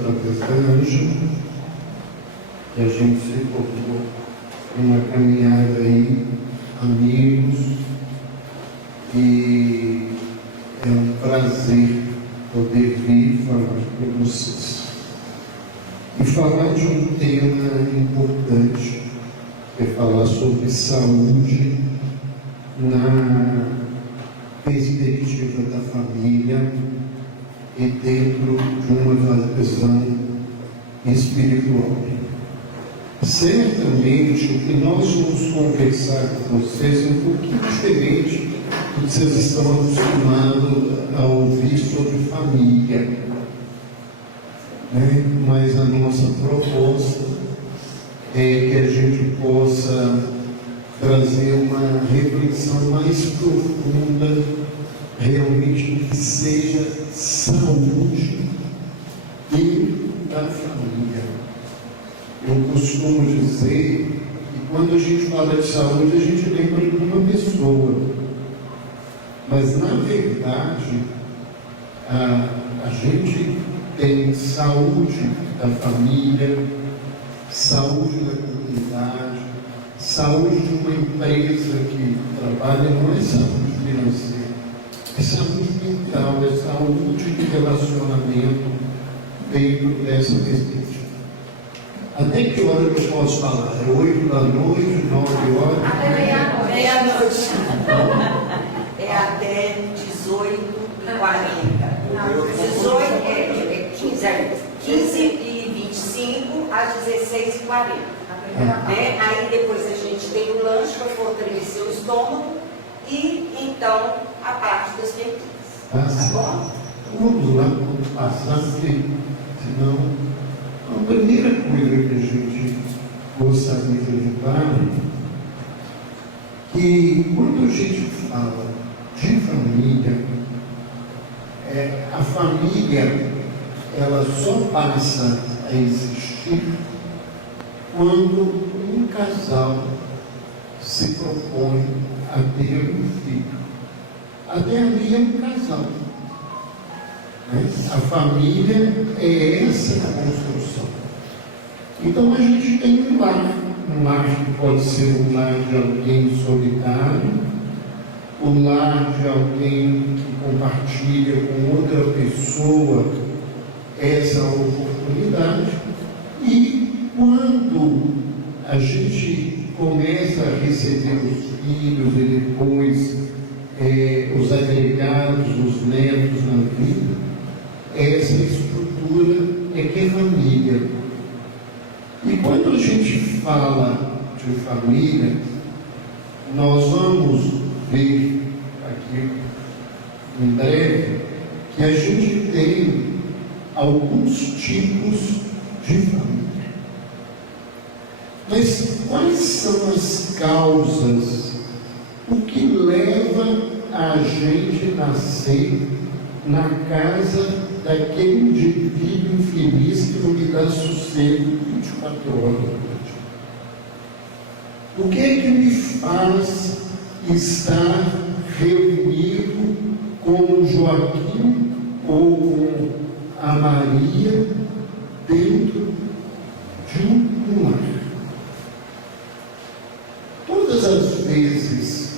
através da Ângela, e a gente se tornou uma caminhada aí, amigos, e é um prazer poder vir falar com vocês. E falar de um tema importante, que é falar sobre saúde na perspectiva da família e dentro de uma visão espiritual. Certamente o que nós vamos conversar com vocês é um pouquinho diferente do que vocês estão acostumados a ouvir sobre família, né? Mas a nossa proposta é que a gente possa trazer uma reflexão mais profunda, realmente que seja saúde e da família. Eu costumo dizer que quando a gente fala de saúde, a gente lembra de uma pessoa, mas na verdade a gente tem saúde da família, saúde da comunidade, saúde de uma empresa que trabalha, não é saúde financeira, é saúde mental, é saúde de relacionamento dentro dessa perspectiva. Até que hora eu posso falar? É 8 da noite, 9 horas? Até meia-noite. É até 18h40. 15h25 às 16h40. Aí depois a gente tem o lanche para fortalecer o estômago e então a parte das perguntas. Tá bom? Vamos lá, vamos passar, porque senão a primeira coisa que a gente gostaria de lembrar que quando a gente fala de família, a família ela só passa a existir quando um casal se propõe a ter um filho. Até ali é um casal. A família é essa construção. Então a gente tem um lar que pode ser um lar de alguém solitário, um lar de alguém que compartilha com outra pessoa essa oportunidade. E quando a gente começa a receber os filhos e depois os agregados, os netos na vida, essa estrutura é que é família. E quando a gente fala de família, nós vamos ver aqui em breve que a gente tem alguns tipos de família. Mas quais são as causas, o que leva a gente nascer na casa daquele indivíduo infeliz que não me dá sossego 24 horas da noite? O que é que me faz estar reunido com o Joaquim ou com a Maria dentro de um lar? Todas as vezes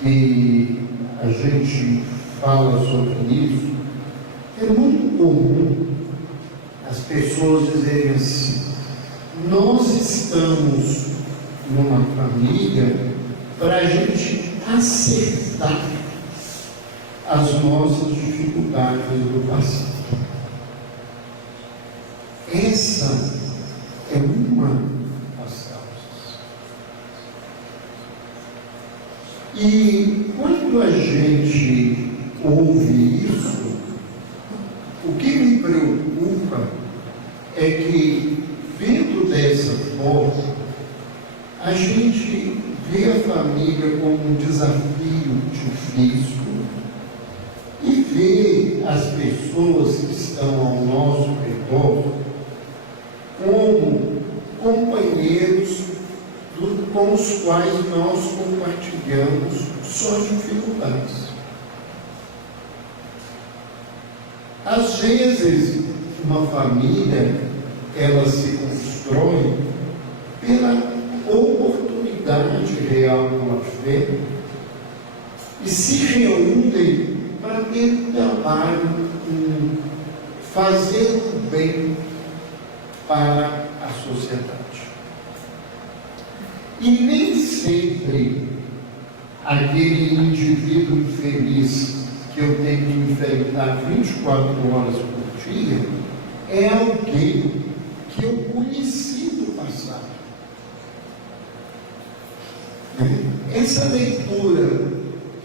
que a gente fala sobre isso, é muito comum as pessoas dizerem assim: nós estamos numa família para a gente acertar as nossas dificuldades do passado. Essa é uma das causas. E quando a gente ouve isso, o que me preocupa é que, vendo dessa forma, a gente vê a família como um desafio difícil e vê as pessoas que estão ao nosso redor como companheiros com os quais nós compartilhamos só dificuldades. Às vezes, uma família, ela se constrói pela oportunidade real com a fé e se reúnem para ter um trabalho, fazer o bem para a sociedade. E nem sempre aquele indivíduo infeliz que eu tenho que enfrentar 24 horas por dia é alguém que eu conheci do passado. Essa leitura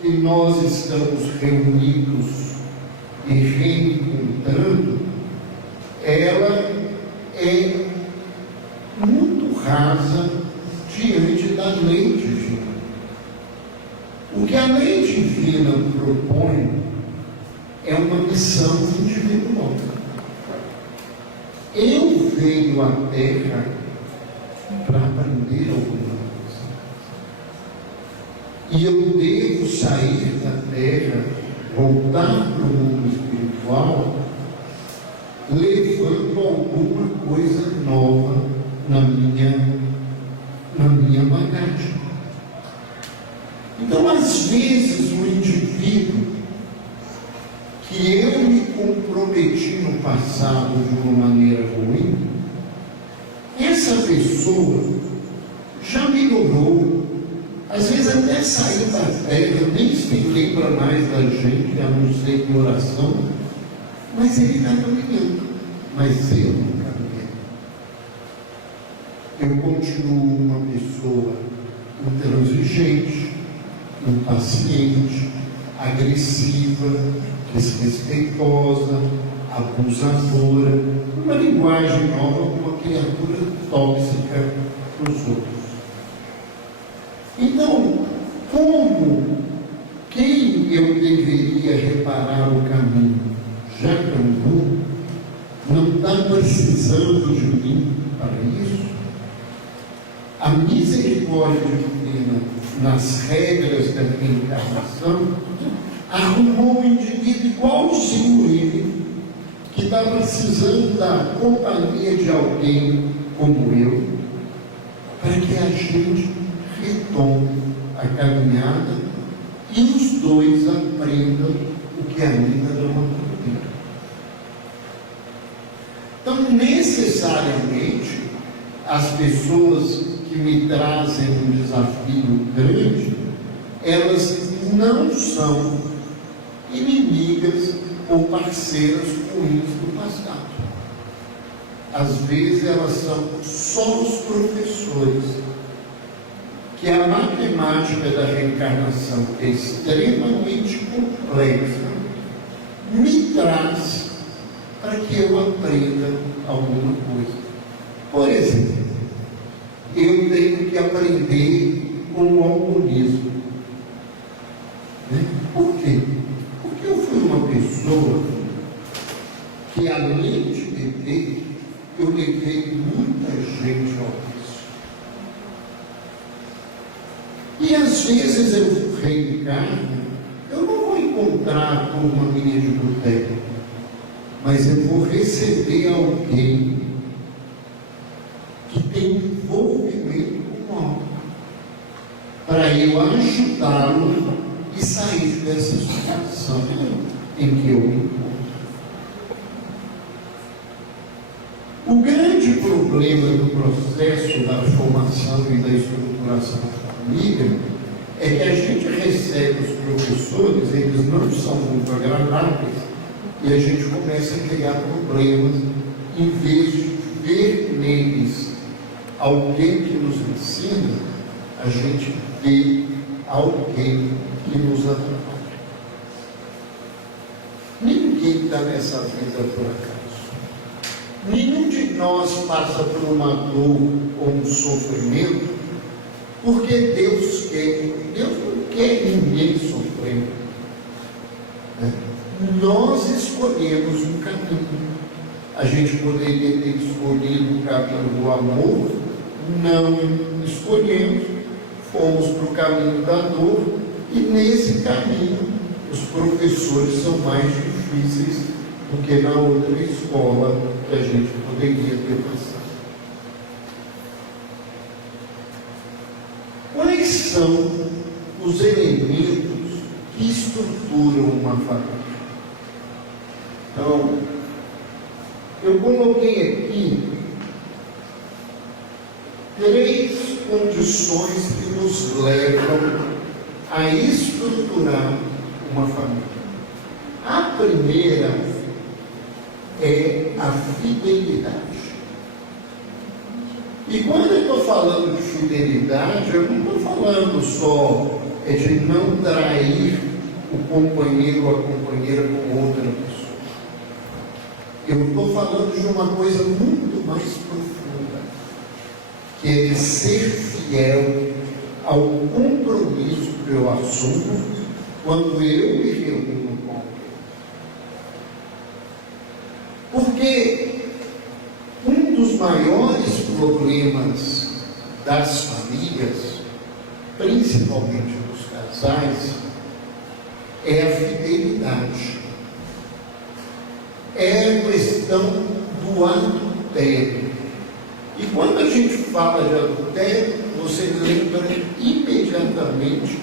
que nós estamos reunidos e reencontrando, ela é muito rasa diante da lei divina. O que a lei divina propõe é uma missão individual. Eu venho à Terra para aprender alguma coisa. E eu devo sair da Terra, voltar para o mundo espiritual, levando alguma coisa nova na minha bagagem. Então, às vezes, o indivíduo que eu me comprometi no passado de uma maneira ruim, essa pessoa já melhorou, às vezes até saiu da terra, nem se lembra mais da gente, a não ser em oração, mas ele está caminhando, mas eu não caminhei. Eu continuo uma pessoa intransigente, impaciente, agressiva, desrespeitosa, abusadora, uma linguagem nova, uma criatura tóxica para os outros. Então, como quem eu deveria reparar o caminho já caminhou, não está precisando de mim para isso? A misericórdia divina, nas regras da reencarnação, arrumou um indivíduo igualzinho ele, que está precisando da companhia de alguém como eu, para que a gente retome a caminhada e os dois aprendam o que ainda não aprenderam. Então, necessariamente, as pessoas que me trazem um desafio grande, elas não são inimigas ou parceiras ruins do passado. Às vezes elas são só os professores, que a matemática da reencarnação é extremamente complexa, me traz para que eu aprenda alguma coisa. Por exemplo, eu tenho que aprender com o alcoolismo. Por quê? Porque eu fui uma pessoa que, além de beber, eu levei muita gente ao vício. E às vezes eu reencarno, eu não vou encontrar a turma minha de boteco, mas eu vou receber alguém que tem envolvimento com o mal, para eu ajudá-lo e sair dessa situação em que eu me encontro. O grande problema do processo da formação e da estruturação da família é que a gente recebe os professores, eles não são muito agradáveis, e a gente começa a criar problemas, em vez de ver neles alguém que nos ensina, a gente vê alguém que nos atrapalha. Ninguém está nessa vida por acaso. Nenhum de nós passa por uma dor ou um sofrimento porque Deus quer. Deus não quer ninguém sofrendo. Nós escolhemos um caminho. A gente poderia ter escolhido o caminho do amor, não escolhemos, fomos para o caminho da dor, e nesse caminho os professores são mais difíceis do que na outra escola que a gente poderia ter passado. Quais são os elementos que estruturam uma família? Então, eu coloquei aqui 3 condições que nos levam a estruturar uma família. A primeira é a fidelidade. E quando eu estou falando de fidelidade, eu não estou falando só de não trair o companheiro ou a companheira com outra pessoa. Eu estou falando de uma coisa muito mais profunda, que é de ser fiel ao compromisso que eu assumo quando eu me reúno com alguém. Porque um dos maiores problemas das famílias, principalmente dos casais, é a fidelidade. É a questão do adultério. E quando a gente fala de adultério, você lembra imediatamente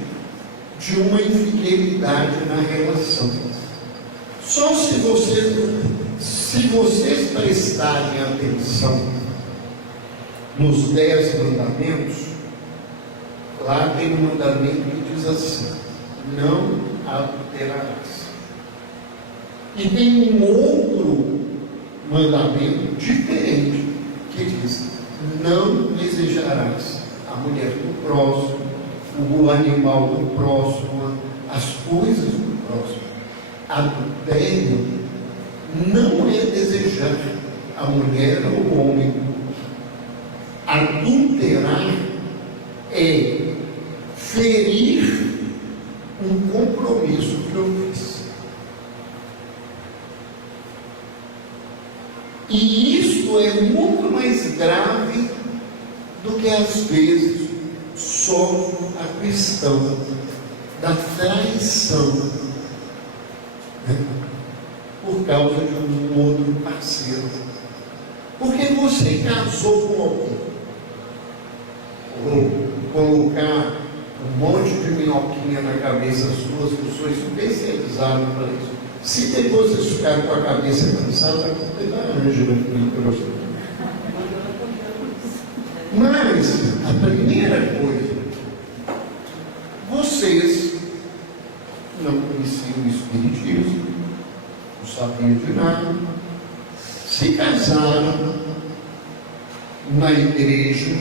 de uma infidelidade na relação. Só se vocês prestarem atenção nos 10 mandamentos, lá tem um mandamento que diz assim: não adulterarás. E tem um outro mandamento diferente que diz: não desejarás a mulher do próximo, o animal do próximo, as coisas do próximo. Adultério não é desejar a mulher ou o homem. Adulterar é ferir um compromisso que eu fiz. E isso é muito mais grave do que às vezes só a questão da traição, né? Por causa de um outro parceiro. Porque você casou com alguém, ou colocar um monte de minhoquinha na cabeça sua, eu sou especializado para isso. Se depois vocês ficarem com a cabeça cansada, a culpa é da Ângela que trouxe. Mas a primeira coisa, vocês não conheciam o Espiritismo, não sabiam de nada, se casaram na igreja,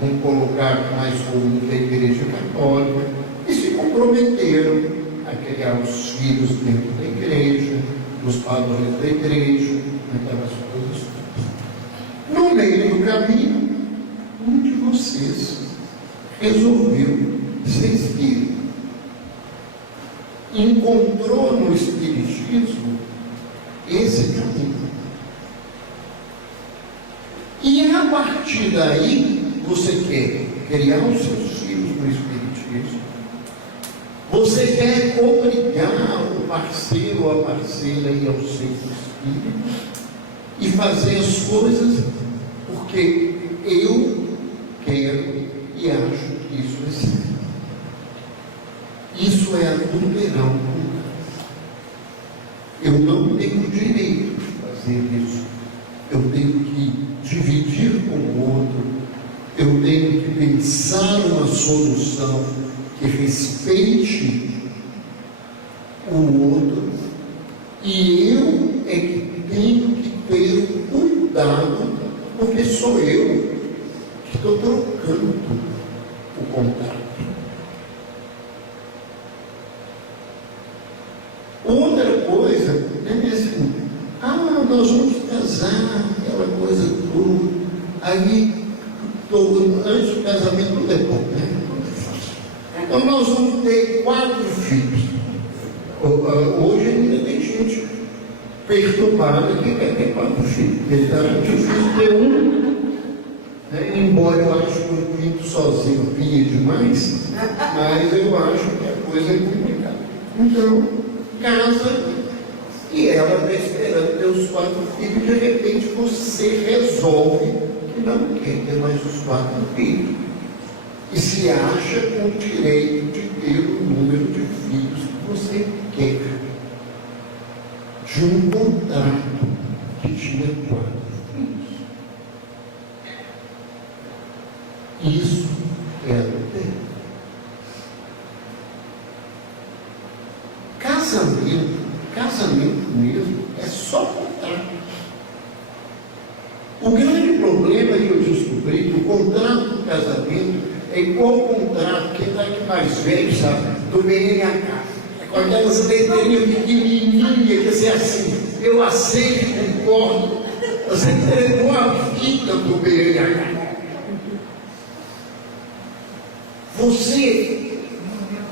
vamos colocar mais comum que a igreja católica, e se comprometeram a criar os filhos dentro da igreja, nos padrões da igreja, aquelas coisas. No meio do caminho, um de vocês resolveu ser espírita. Encontrou no Espiritismo esse caminho. E a partir daí, você quer criar os seus filhos no Espiritismo. Você quer obrigar o parceiro ou a parceira a ir ao centro espírita e fazer as coisas porque eu quero e acho que isso é certo. Isso é adulterar o mundo. Eu não tenho direito de fazer isso. Eu tenho que dividir com o outro. Eu tenho que pensar uma solução que respeite o outro, e eu é que tenho que ter cuidado, porque sou eu que estou trocando o contato. Outra coisa é assim: nós vamos casar, aquela coisa toda, aí antes do casamento não é bom, né? Então nós vamos ter 4 filhos. Hoje ainda tem gente perturbada que quer ter 4 filhos. É difícil ter um, né? Embora eu acho que um quinto sozinho pia demais, mas eu acho que a coisa é complicada. Então, casa E ela está esperando ter os 4 filhos, de repente você resolve que não quer ter mais os 4 filhos. E se acha com o direito de ter o número de filhos que você quer. De um contrato que tinha 4 filhos. Isso é adultério. Casamento mesmo é só contrato. O grande problema que eu descobri que o contrato do casamento é igual ao contrato, quem está aqui mais velho, sabe, do BNH. Com aquelas letrinhas pequenininhas, que você assim, eu aceito, concordo. Você entregou a vida do BNH. Você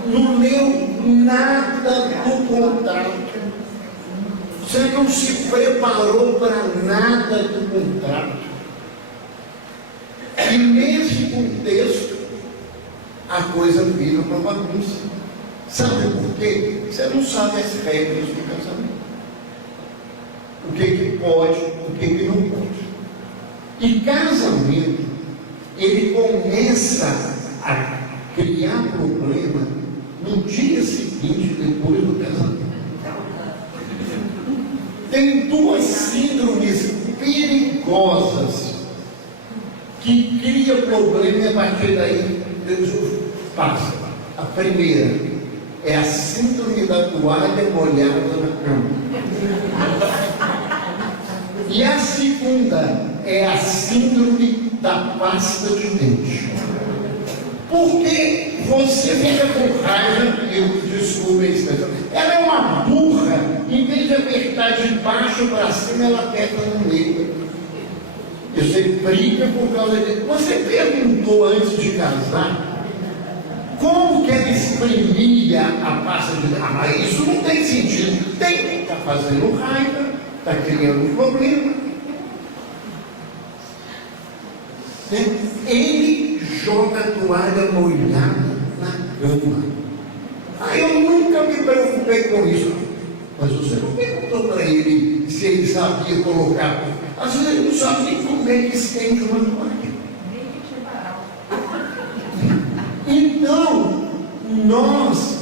não leu nada do contrato. Você não se preparou para nada do contrato. E nesse contexto, a coisa vira uma bagunça. Sabe por quê? Você não sabe as regras do casamento. O que pode, o que não pode. E casamento, ele começa a criar problema no dia seguinte, depois do casamento. Tem 2 síndromes perigosas que criam problema e a partir daí Deus passa. A primeira é a síndrome da toalha molhada na cama. E a segunda é a síndrome da pasta de dente. Porque você fica com raiva, eu desculpe a expressão, ela é uma burra, em vez de apertar de baixo para cima, ela aperta no meio. E você briga por causa disso. Você perguntou antes de casar como que ela exprimia a pasta de dente? Ah, mas isso não tem sentido. Tem, está fazendo raiva, está criando um problema. Ele joga a toalha molhada na cama. Eu nunca me preocupei com isso. Mas você não perguntou para ele se ele sabia colocar. Às vezes ele não sabe nem como é que estende uma toalha. Então, nós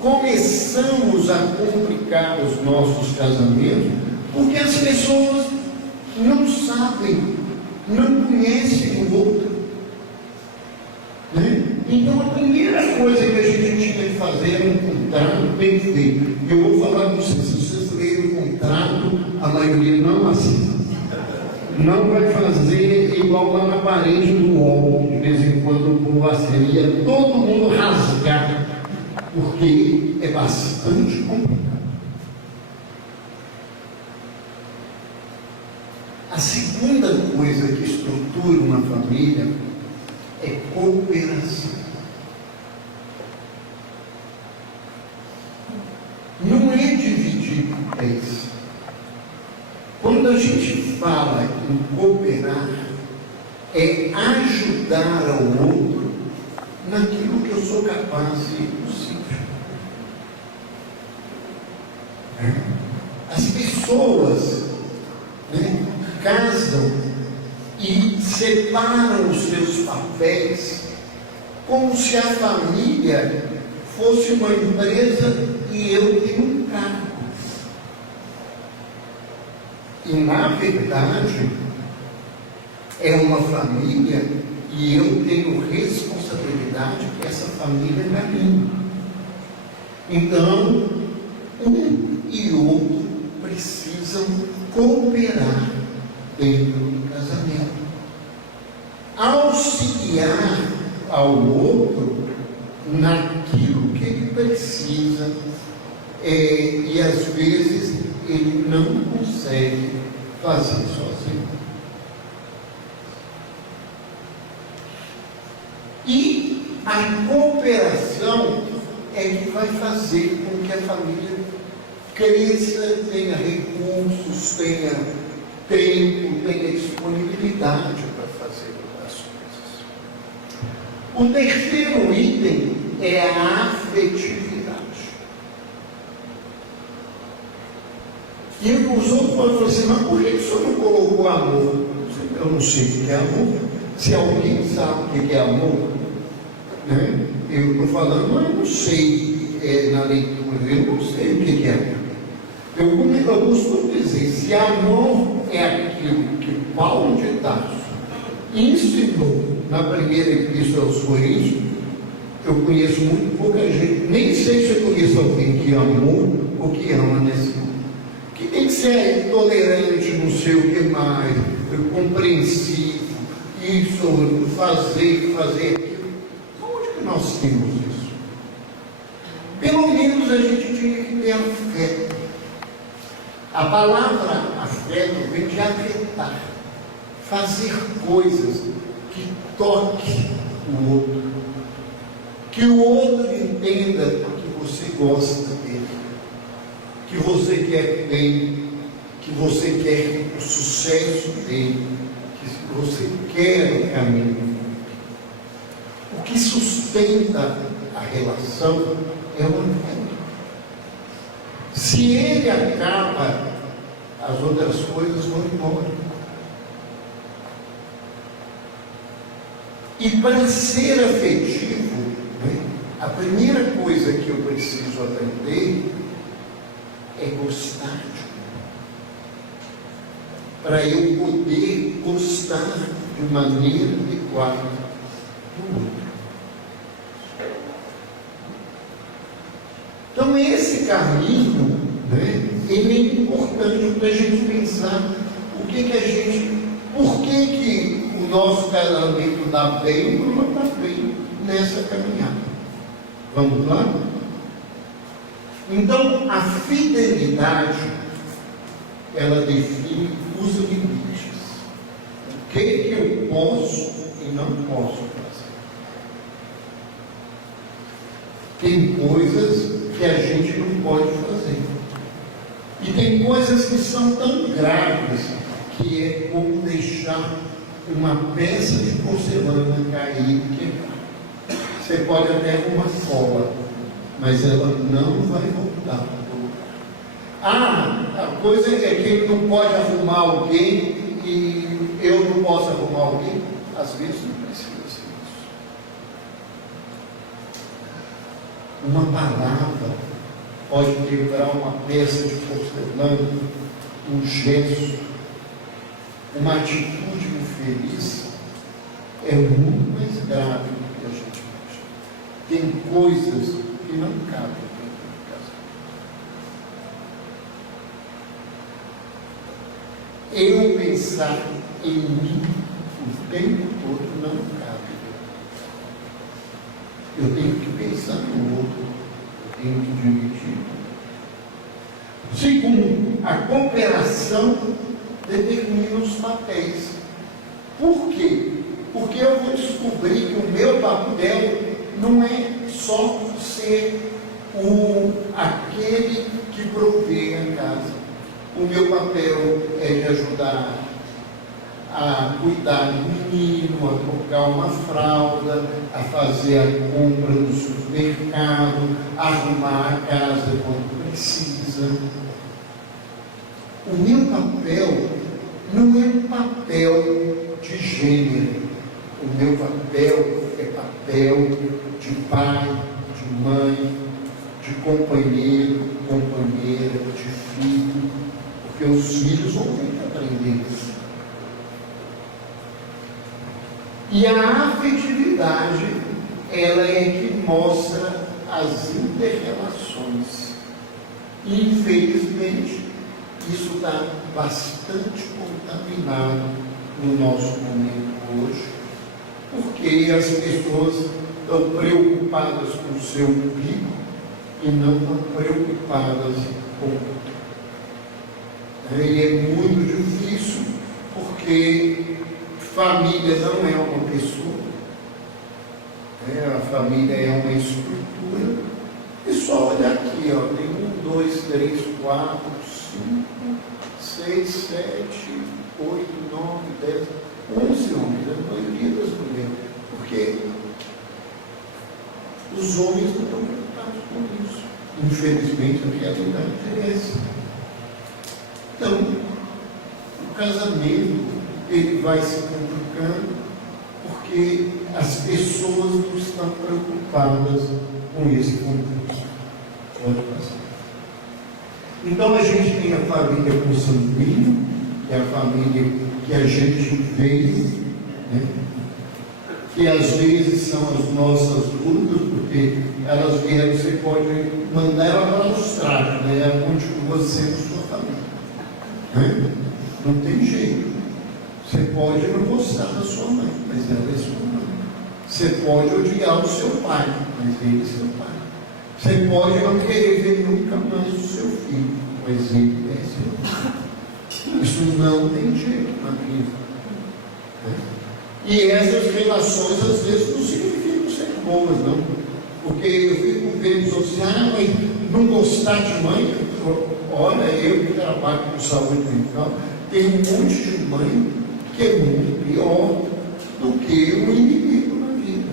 começamos a complicar os nossos casamentos porque as pessoas não sabem, não conhecem o outro. Né? Então, a primeira coisa que a gente tinha que fazer era um contrato bem feito. E eu vou falar com vocês, se vocês lerem o contrato, a maioria não assina. Não vai fazer igual lá na parede do UOL, de vez em quando o povo assina. Ia todo mundo rasgar, porque é bastante complicado. A segunda coisa que estrutura uma família é cooperação. Não é dividir papéis. Quando a gente fala em cooperar, é ajudar ao outro naquilo que eu sou capaz e possível. As pessoas casam e separam os seus papéis como se a família fosse uma empresa e eu tenho um cargo. E na verdade é uma família e eu tenho responsabilidade que essa família é minha. Então, um e outro precisam cooperar dentro do casamento, auxiliar ao outro naquilo que ele precisa, e às vezes ele não consegue fazer sozinho. E a cooperação é que vai fazer com que a família cresça, tenha recursos, tenha tempo, tenha disponibilidade para fazer as coisas. O terceiro item é a afetividade. os outros podem falar assim, mas por que o senhor não colocou amor? Eu não sei o que é amor. Se alguém sabe o que é amor, né? Eu estou falando, mas eu não sei na leitura, eu não sei o que é amor. Eu costumo dizer, se amor é aquilo que Paulo de Tarso ensinou na primeira epístola aos Coríntios, eu conheço muito pouca gente, nem sei se eu conheço alguém que amou ou que ama nesse mundo. Que tem que ser tolerante, não sei o que mais, compreensivo, isso, fazer aquilo. Onde que nós temos isso? Pelo menos a gente tinha que ter afeto. A palavra afeto vem de afetar, fazer coisas que toquem o outro, que o outro entenda que você gosta dele, que você quer bem, que você quer o sucesso dele, que você quer o caminho. O que sustenta a relação é o afeto. Se ele acaba, as outras coisas vão embora. E para ser afetivo, né, a primeira coisa que eu preciso aprender é gostar de um. Para eu poder gostar de maneira adequada do outro. Então esse caminho, né, ele é importante para a gente pensar por que o nosso casamento dá bem ou não dá bem nessa caminhada. Vamos lá? Então a fidelidade, ela define os limites. O que eu posso e não posso fazer. Tem coisas que a gente não pode fazer. E tem coisas que são tão graves que é como deixar uma peça de porcelana cair e quebrar. Você pode até arrumar cola, mas ela não vai voltar para o lugar. A coisa é que ele não pode arrumar alguém e eu não posso arrumar alguém. Às vezes não precisa ser isso. Uma palavra pode quebrar uma peça de porcelana, um gesto, uma atitude infeliz. É muito mais grave do que a gente acha. Tem coisas que não cabem dentro do casamento. Eu pensar em mim o tempo todo não cabe. Eu tenho que pensar no outro, eu tenho que dividir. Segundo, a cooperação determina os papéis. Por quê? Porque eu vou descobrir que o meu papel não é só ser aquele que provê a casa. O meu papel é de ajudar a cuidar do menino, a trocar uma fralda, a fazer a compra do supermercado, a arrumar a casa quando precisa. O meu papel não é um papel de gênero. O meu papel é papel de pai, de mãe, de companheiro, companheira, de filho, porque os filhos vão ter que aprender isso. E a afetividade, ela é que mostra as inter-relações. E, infelizmente, isso está bastante contaminado no nosso momento hoje, porque as pessoas estão preocupadas com o seu umbigo e não estão preocupadas com o outro. E é muito difícil, porque família não é uma pessoa, a família é uma estrutura. E só olha aqui, ó, tem 1, 2, 3, 4, 5, 6, 7, 8, 9, 10, 11 homens, a maioria das mulheres, porque os homens não estão preocupados com isso. Infelizmente, a realidade é essa. Então, o casamento, ele vai se complicando, porque as pessoas não estão preocupadas com esse contexto. Pode passar. Então a gente tem a família consanguínea, que é a família que a gente veio, né? Que às vezes são as nossas lutas, porque elas vieram, você pode mandar ela para os trajes, né? Ela continua sendo sua família, né? Não tem jeito. Você pode não gostar da sua mãe, mas ela é sua mãe. Você pode odiar o seu pai, mas ele é seu pai. Você pode não querer ver nunca mais o seu filho, mas ele é seu pai. Isso não tem jeito na vida, né? E essas relações às vezes não significam ser boas, não. Porque eu fico vendo assim, mas não gostar de mãe. Olha, eu que trabalho com saúde mental, tem um monte de mãe que é muito pior do que o inimigo na vida.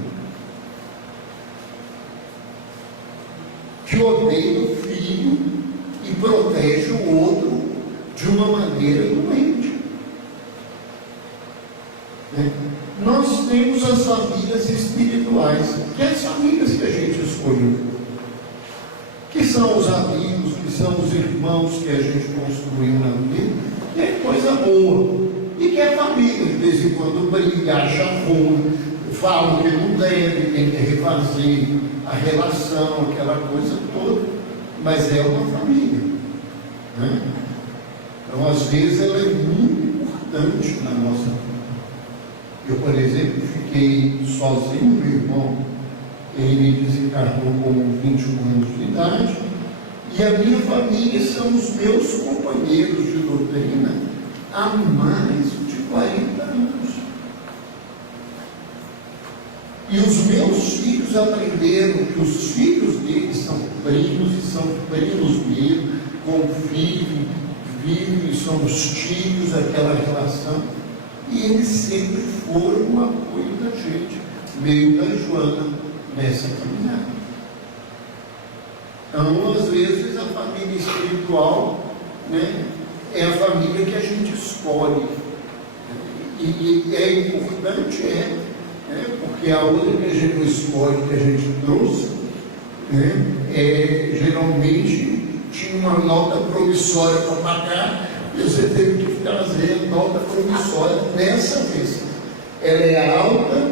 Que odeia o filho e protege o outro de uma maneira doente. Né? Nós temos as famílias espirituais, que é as famílias que a gente escolheu, que são os amigos, que são os irmãos que a gente construiu na vida, que é coisa boa, e que é família, de vez em quando briga, acha ruim, falam que não deve, tem que refazer a relação, aquela coisa toda, mas é uma família, né? Então, às vezes, ela é muito importante na nossa vida. Eu, por exemplo, fiquei sozinho, meu irmão, ele desencarnou com 21 anos de idade, e a minha família são os meus companheiros de doutrina há mais de 40 anos. E os meus filhos aprenderam que os filhos deles são primos, e são primos meus, convivem, vivem, somos tios, aquela relação. E eles sempre foram o apoio da gente, meio da Joana, nessa caminhada. Então, às vezes, a família espiritual, né, é a família que a gente escolhe. E é importante, porque a outra que a gente não escolhe, que a gente trouxe, né, geralmente tinha uma nota promissória para pagar, e você teve que trazer nota promissória dessa vez. Ela é alta,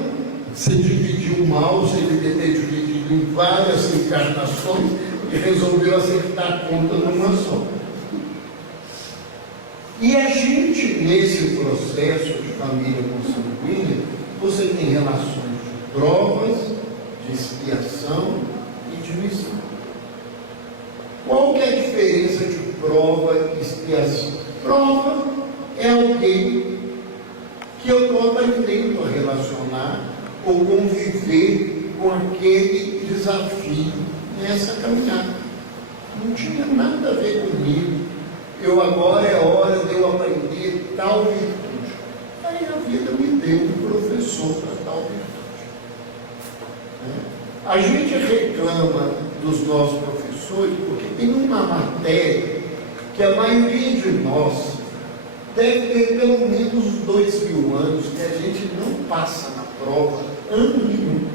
você dividiu mal, você deveria ter dividido em várias encarnações e resolveu acertar a conta numa só. E a gente, nesse processo de família consanguínea, você tem relações de provas, de expiação e de missão. Qual que é a diferença de prova e expiação? Prova é alguém que eu estou aprendendo a relacionar ou conviver com aquele desafio nessa caminhada. Não tinha nada a ver comigo. Agora é hora de eu aprender tal virtude. Aí a vida me deu um professor para tal virtude. A gente reclama dos nossos professores porque tem uma matéria que a maioria de nós deve ter pelo menos 2.000 anos que a gente não passa na prova ano nenhum.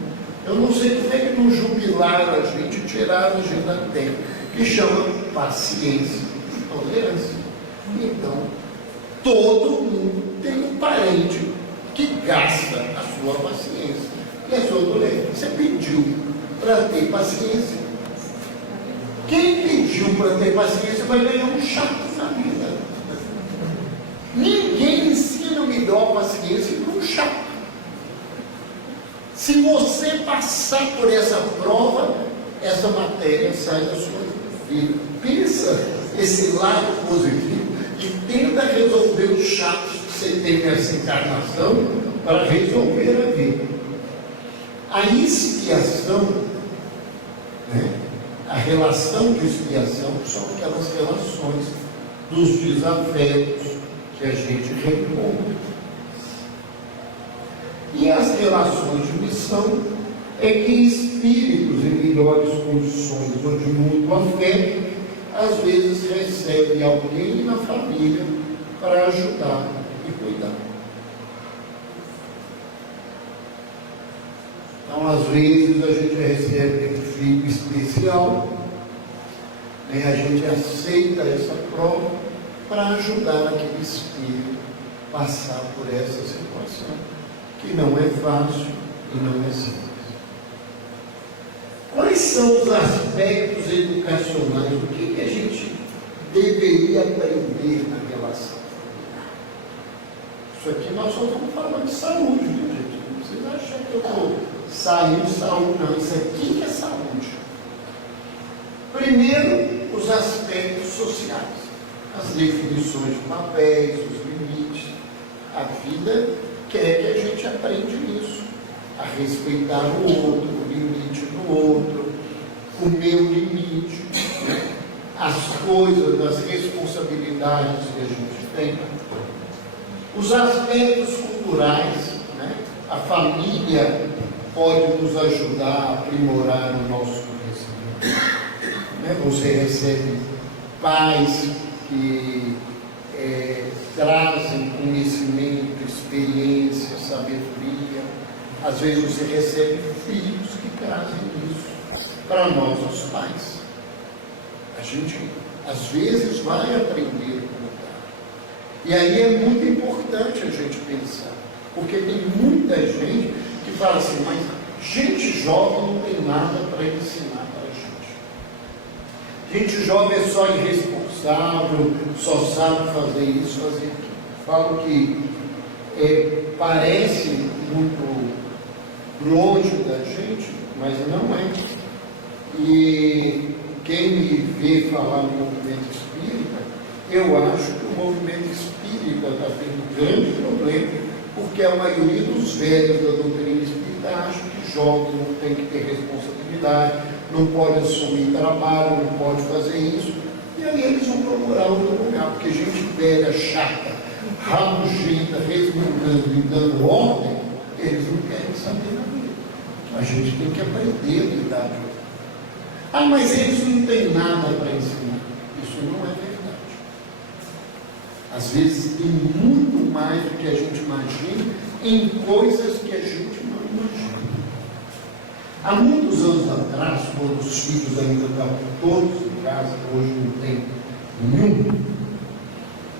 Eu não sei como é que não jubilaram a gente, tiraram a gente da terra, que chama paciência e tolerância. Então, todo mundo tem um parente que gasta a sua paciência e a sua tolerância. Você pediu para ter paciência. Quem pediu para ter paciência vai ganhar um chato na vida. Ninguém ensina o melhor paciência para um chato. Se você passar por essa prova, essa matéria sai da sua vida. Pensa esse lado positivo e tenta resolver os chatos que você tem nessa encarnação para resolver a vida. A expiação, a relação de expiação são aquelas relações dos desafetos que a gente reencontra. E as relações de missão é que espíritos em melhores condições ou de mútuo afeto às vezes recebe alguém na família para ajudar e cuidar. Então, às vezes, a gente recebe um filho especial, né? A gente aceita essa prova para ajudar aquele espírito a passar por essa situação, que não é fácil e não é simples. Quais são os aspectos educacionais? O que a gente deveria aprender na relação? Isso aqui nós só estamos falando de saúde, né, gente? Não precisa achar que eu estou saindo de saúde, não. Isso aqui é saúde. Primeiro, os aspectos sociais. As definições de papéis, os limites. A vida quer que a gente aprenda isso. A respeitar o outro, o limite do outro, o meu limite, né? As coisas, as responsabilidades que a gente tem. Os aspectos culturais, né? A família pode nos ajudar a aprimorar o nosso conhecimento. Né? Você recebe pais que trazem conhecimento, experiência, sabedoria. Às vezes você recebe filhos que trazem isso para nós, os pais. A gente, às vezes, vai aprender a mudar. E aí é muito importante a gente pensar, porque tem muita gente que fala assim, mas gente jovem não tem nada para ensinar para a gente. Gente jovem é só irresponsável, só sabe fazer isso, fazer aquilo. Falo que parece muito longe da gente, mas não é. E quem me vê falar no movimento espírita, eu acho que o movimento espírita está tendo um grande problema, porque a maioria dos velhos da doutrina espírita acham que jovem não tem que ter responsabilidade, não pode assumir trabalho, não pode fazer isso, e aí eles vão procurar outro lugar, porque gente velha, chata, rabugenta, resmungando e dando ordem, eles não querem saber nada. A gente tem que aprender a lidar com isso. Ah, mas eles não têm nada para ensinar. Isso não é verdade. Às vezes tem muito mais do que a gente imagina em coisas que a gente não imagina. Há muitos anos atrás, quando os filhos ainda estavam todos em casa, hoje não tem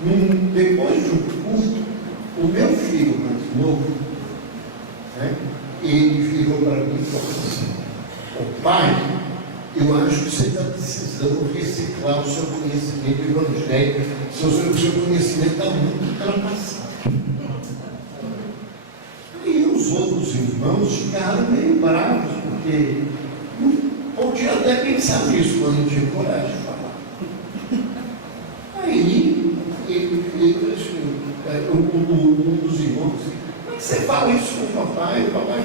nenhum, depois de um culto, o meu filho mais novo, né, ele virou para mim e falou assim: "Ô pai, eu acho que você está precisando reciclar o seu conhecimento evangélico, o seu conhecimento está muito ultrapassado." E os outros irmãos ficaram meio bravos, porque podia até pensar nisso, mas não tinha coragem de falar. Aí, um dos irmãos disse: "Como é que você fala isso com o papai?" O papai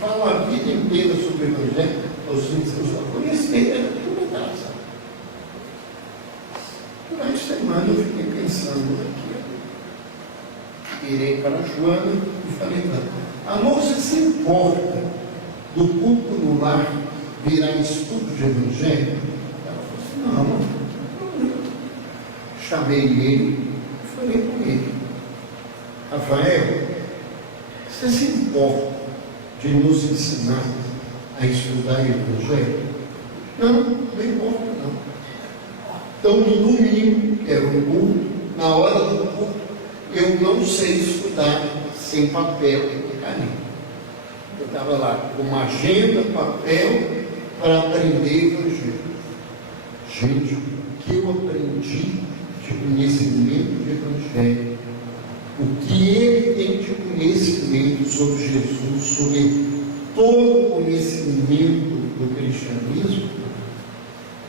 fala a vida inteira sobre o evangelho. O conhecimento é tudo atrasado. Durante a semana eu fiquei pensando aqui. Virei para a Joana e falei para ela: "Amor, você se importa do culto no lar virar estudo de evangelho?" Ela falou assim: "Não." Chamei ele e falei com ele: "Rafael, você se importa de nos ensinar a estudar evangelho?" "Não, não importa não." Então, no domingo, que era um culto, na hora do culto, eu não sei estudar sem papel e caneta. Eu estava lá com uma agenda, papel, para aprender evangelho. Gente, o que eu aprendi de conhecimento de evangelho, o que ele tem de conhecimento sobre Jesus, sobre todo o conhecimento do cristianismo,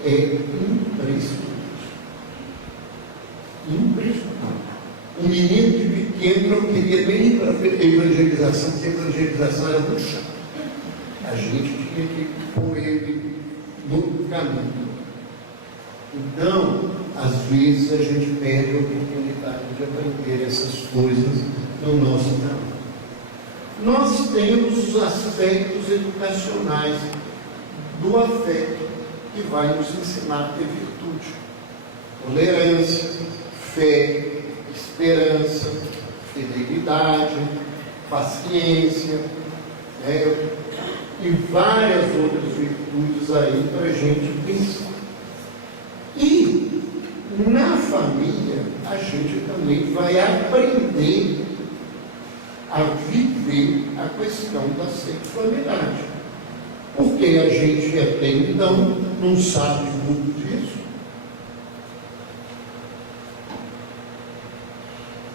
é impressionante. Impressionante. Um menino de pequeno não queria nem ir para a evangelização, porque a evangelização era muito chata. A gente tinha que pôr ele no caminho. Então, às vezes a gente perde a oportunidade de aprender essas coisas no nosso caminho. Nós temos os aspectos educacionais do afeto, que vai nos ensinar a ter virtude. tolerância, fé, esperança, fidelidade, paciência, né? E várias outras virtudes aí para a gente pensar. E na família a gente também vai aprender a viver a questão da sexualidade. Porque a gente até então não sabe muito disso.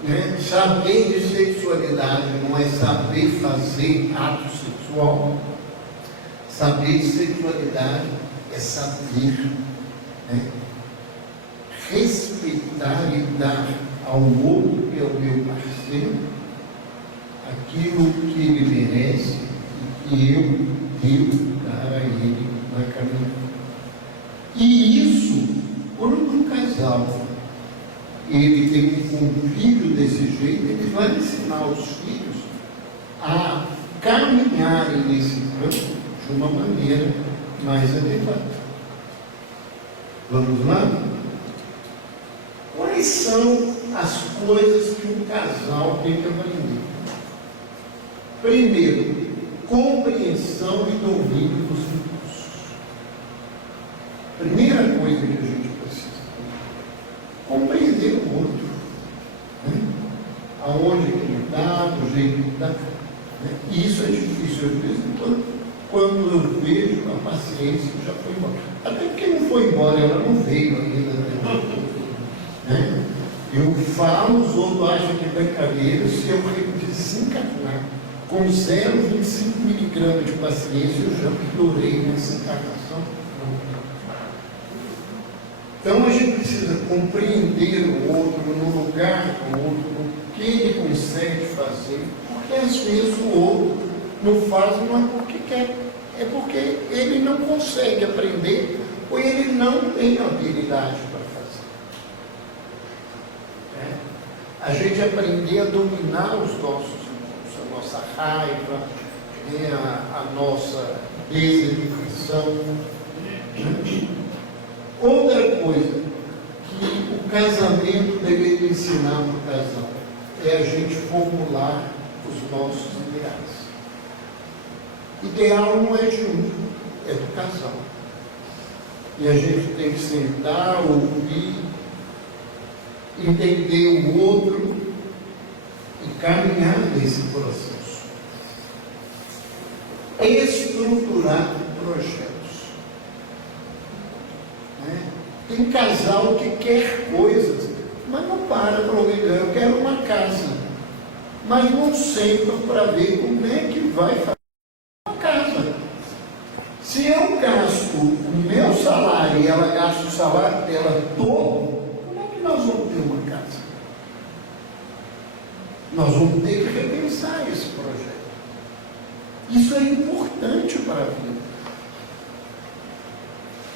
Né? Saber de sexualidade não é saber fazer ato sexual. Saber de sexualidade é saber, né, respeitar e dar ao outro, que é o meu parceiro, aquilo que ele merece e que eu devo dar a ele na caminhada. E isso, quando um casal ele tem um convívio desse jeito, ele vai ensinar os filhos a caminharem nesse campo de uma maneira mais adequada. Vamos lá? Quais são as coisas que um casal tem que aprender? Primeiro, compreensão e domínio dos impulsos. Primeira coisa que a gente precisa compreender o outro, né? Aonde ele está, do jeito que ele está. Né? E isso é difícil, às vezes, quando eu vejo a paciência já foi embora. Até porque não foi embora, ela não veio ainda. Né? Eu falo, os outros acham que é brincadeira, se eu desencarnar com 0,25 miligramas de paciência, eu já melhorei nessa encarnação. Então a gente precisa compreender o outro, no lugar do outro, o que ele consegue fazer, porque às vezes o outro não faz, não é porque quer, é porque ele não consegue aprender ou ele não tem habilidade para fazer. A gente aprender a dominar os nossos impulsos, a nossa raiva, a nossa deseducação. Outra coisa que o casamento deveria ensinar para o casal é a gente formular os nossos ideais. Ideal não é de um, é do casal. E a gente tem que sentar, ouvir, entender o outro e caminhar nesse processo. Estruturar projetos. Tem casal que quer coisas, mas não para ouvir, eu quero uma casa, mas não senta para ver como é que vai fazer uma casa. Se eu gasto o meu salário e ela gasta o salário dela todo, como é que nós vamos ter uma casa? Nós vamos ter que repensar esse projeto. Isso é importante para a vida.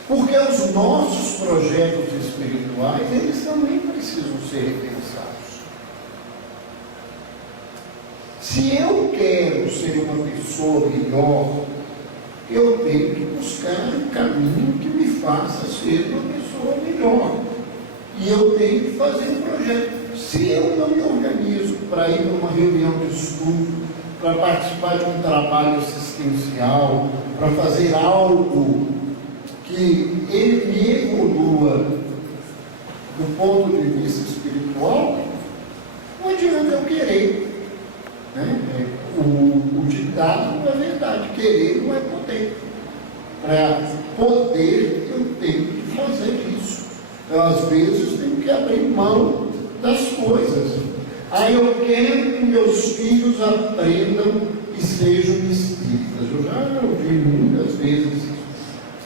Porque os nossos projetos espirituais, eles também precisam ser repensados. Se eu quero ser uma pessoa melhor, eu tenho que buscar um caminho que me faça ser uma pessoa melhor. E eu tenho que fazer um projeto. Se eu não me organizo para ir numa reunião de estudo, para participar de um trabalho assistencial, para fazer algo que ele me evolua do ponto de vista espiritual, não adianta eu querer. Né? O ditado é verdade, querer não é poder. Para poder, eu tenho que fazer isso. Eu, às vezes, tenho que abrir mão das coisas. Aí eu quero que meus filhos aprendam e sejam espíritas. Eu já ouvi muitas vezes isso.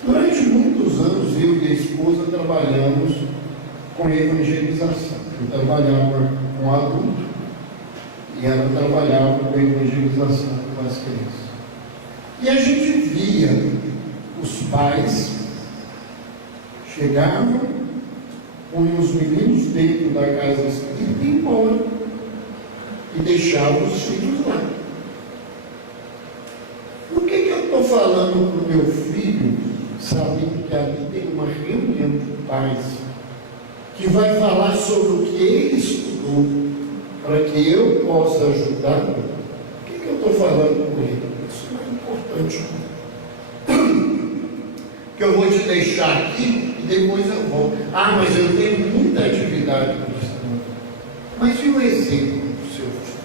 Durante muitos anos, eu e a esposa trabalhamos com evangelização. Eu trabalhava com adulto e ela trabalhava com evangelização com as crianças. E a gente via os pais chegavam, põem os meninos dentro da casa espírita e iam embora. E deixavam os filhos lá. Por que eu estou falando para o meu filho, sabendo que ali tem uma reunião de pais que vai falar sobre o que ele estudou, para que eu possa ajudar. O que eu estou falando com ele? Isso não é importante. Que eu vou te deixar aqui e depois eu volto. Ah, mas eu tenho muita atividade cristã. Mas e o exemplo do seu filho?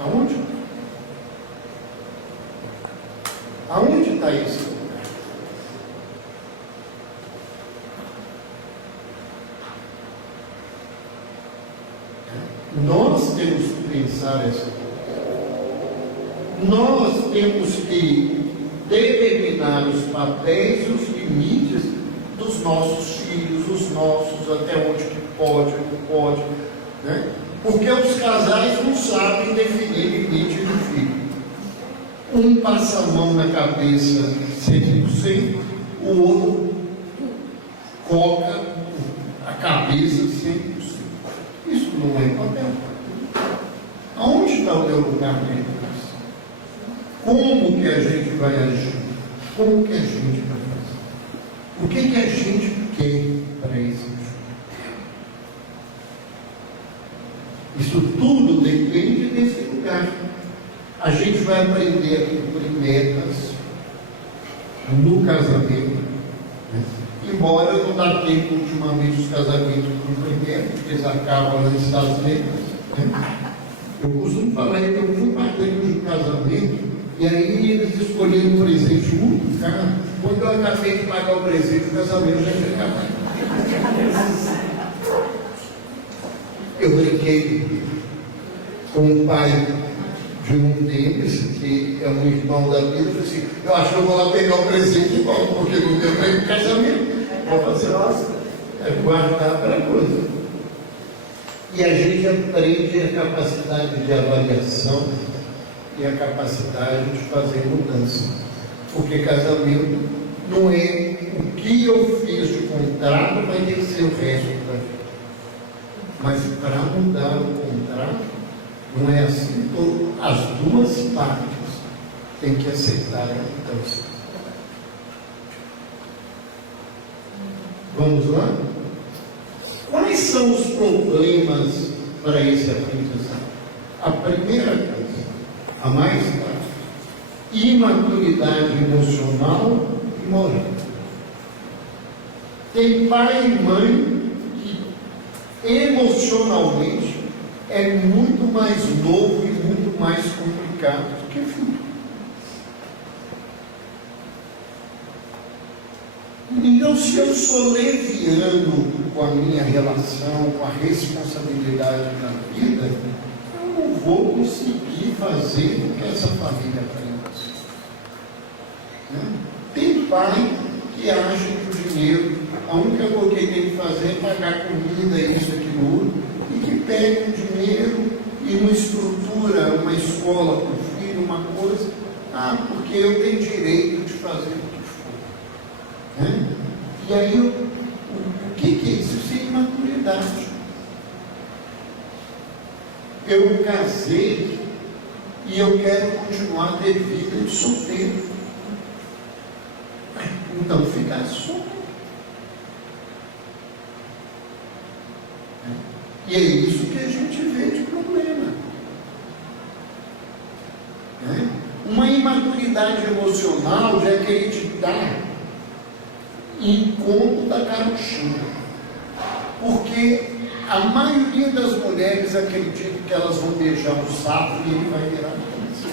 Aonde? Aonde está esse lugar? Nós temos que pensar essa coisa. Nós temos que determinar os papéis e os limites dos nossos filhos, os nossos, até onde que pode, não pode, né? Porque os casais não sabem definir limite do filho. Um passa a mão na cabeça 100%, o outro coloca a cabeça 100%. Isso não é papel. Aonde está o teu lugar dentro? Como que a gente vai agir? Como que a gente vai fazer? O que a gente quer para esse filho? Isso tudo depende desse lugar. A gente vai aprender a cumprir metas no casamento, né? Embora não dá tempo ultimamente os casamentos cumprem metas, porque eles acabam antes das metas, né? Eu costumo falar que eu fui parteiro de um casamento e aí eles escolheram um presente muito caro. Quando eu acabei de pagar o presente, o casamento já tinha acabado. Eu brinquei com o pai de um deles, que é um irmão da vida, eu falei assim, eu acho que eu vou lá pegar o presente igual, porque não deu para ir para o casamento. Vou fazer, nossa, é guardar para coisa. E a gente aprende a capacidade de avaliação e a capacidade de fazer mudança. Porque casamento não é o que eu fiz de contrato, vai ter que ser o resto da vida. Mas para mudar o contrato, não é assim, as duas partes têm que aceitar a mudança. Vamos lá? Quais são os problemas para esse aprendizado? A primeira coisa, a mais clara, imaturidade emocional e moral. Tem pai e mãe que emocionalmente é muito mais novo e muito mais complicado do que filho. Então, se eu sou leviano com a minha relação, com a responsabilidade da vida, eu não vou conseguir fazer o que essa família faz. Né? Tem pai que acha que o dinheiro, a única coisa que ele tem que fazer é pagar comida, isso, aquilo, outro, e que pega o dinheiro e não estrutura uma escola para o filho, uma coisa, porque eu tenho direito de fazer o que for. Né? E aí, o que é isso? Isso é imaturidade. Eu casei e eu quero continuar a ter vida de solteiro. Então, ficar solteiro. E é isso que a gente vê de problema. Uma imaturidade emocional de acreditar em conto da carochinha. Porque a maioria das mulheres acredita que elas vão beijar o sapo e ele vai virar criança.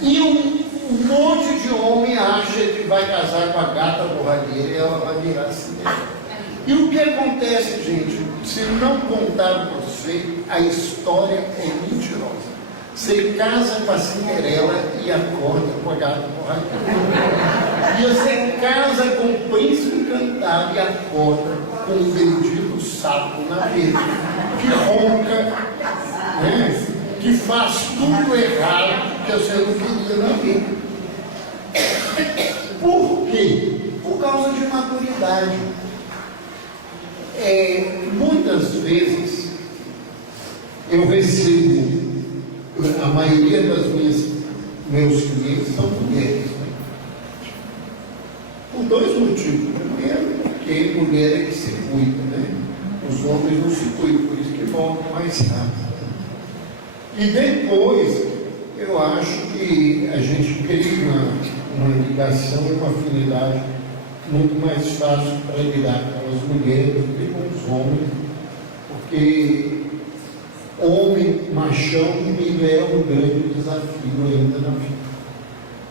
E um monte de homem acha que vai casar com a gata borralheira e ela vai virar Cinderela. E o que acontece, gente? Se não contar para você, a história é mentirosa. Você casa com a Cinderela e acorda com a gata borralheira. E você casa com o príncipe encantado e acorda com o bendito sapo na mesa, que ronca, né? Que faz tudo errado que você não queria na vida. Por quê? Por causa de maturidade. Muitas vezes eu recebo, a maioria das meus clientes são mulheres, né? Por dois motivos. Primeiro, porque mulher é que se cuida, né? Os homens não se cuidam, por isso que voltam mais rápido. E depois, eu acho que a gente cria uma ligação e uma afinidade muito mais fácil para lidar com as mulheres do que com os homens, porque homem, machão, ele é um grande desafio ainda na vida.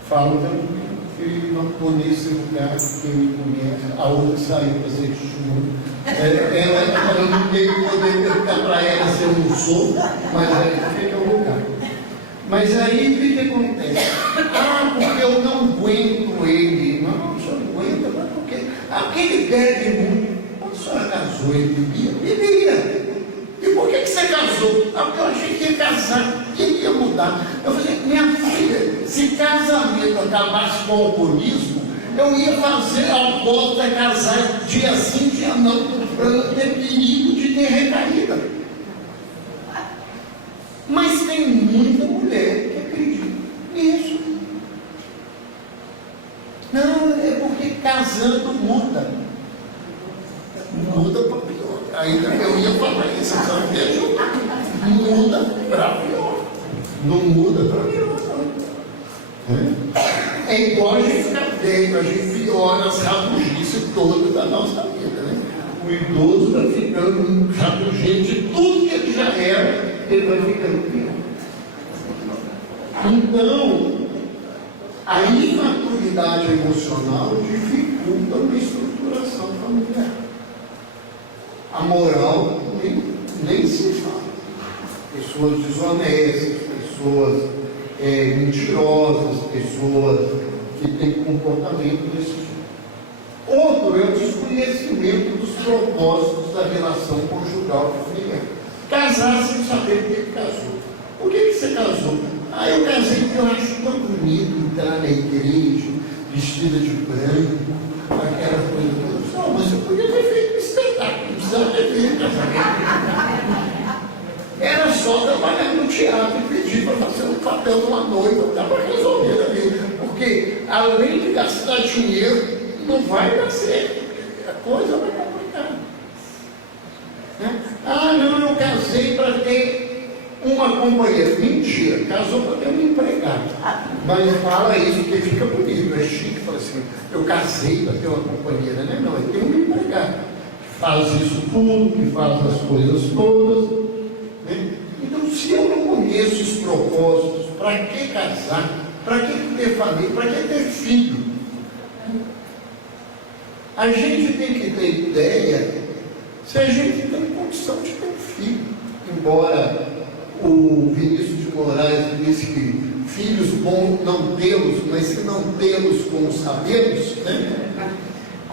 Falo também que não estou nesse lugar que eu me conheço, a outra saiu para ser testemunha. Ela não tem poder perguntar para ela se eu não sou, mas aí fica o lugar. Mas aí o que acontece? Porque eu não aguento ele. Não, o senhor não aguenta, mas por quê? Porque ele bebe muito. Quando a senhora casou, ele bebia? Bebia. E por que você casou? Porque eu achei que ia casar, que ia mudar. Eu falei, minha filha, se casamento acabasse com o alcoolismo, eu ia fazer alcoólatra casar dia sim, dia não, para não ter perigo de ter recaída. Mas tem muita mulher que acredita nisso. Não, é porque casando muda. Muda para pior. Ainda eu ia falar isso, só me ajudar. Muda para pior. Não muda para pior. É igual a gente ficar velho, a gente piora as rabugices todas da nossa vida, né? O idoso vai ficando rabugento de tudo que ele já era, ele vai ficando pior. Então, a imaturidade emocional dificulta uma estruturação familiar. A moral nem se fala. Pessoas desonestas, pessoas mentirosas, pessoas que têm comportamento desse tipo. Outro é o desconhecimento dos propósitos da relação conjugal e familiar. Casar sem saber por que casou. Por que você casou? Eu casei porque eu acho tão bonito entrar na igreja, vestida de branco, aquela coisa toda. Não, mas eu podia ter feito um espetáculo, não precisava ter feito casamento. Era só trabalhar no teatro e pedir para fazer um papel de uma noiva, estava resolvendo ali. Porque além de gastar dinheiro, não vai dar certo. A coisa vai complicar. Né? Não, eu casei para ter uma companheira. Mentira, casou para ter um empregado. Mas fala isso porque fica bonito, é chique, fala assim, eu casei para ter uma companheira, né? Não, ele tem um empregado que faz isso tudo, que faz as coisas todas. Né? Então, se eu não conheço os propósitos, para que casar? Para que ter família? Para que ter filho? A gente tem que ter ideia se a gente tem condição de ter um filho. Embora o Vinícius de Moraes disse que filhos bons não tê-los, mas se não tê-los como sabemos, né?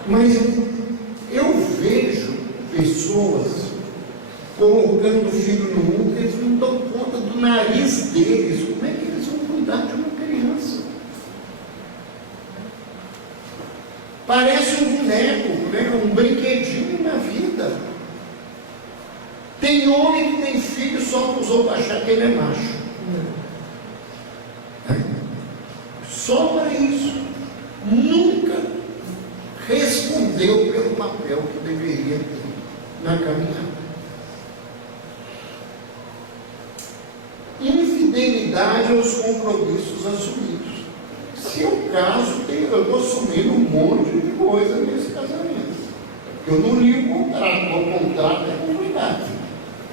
Mas eu vejo pessoas colocando o filho no mundo, eles não dão conta do nariz deles. Como é que eles vão cuidar de uma criança? Parece um boneco, né? Um brinquedinho na vida. Tem homem que tem filho só para os outros achar que ele é macho. Só para isso. Nunca respondeu pelo papel que deveria ter na caminhada. Infidelidade aos compromissos assumidos. Se eu caso, eu estou assumindo um monte de coisa nesse casamento. Eu não li o contrato, o contrato é complicado.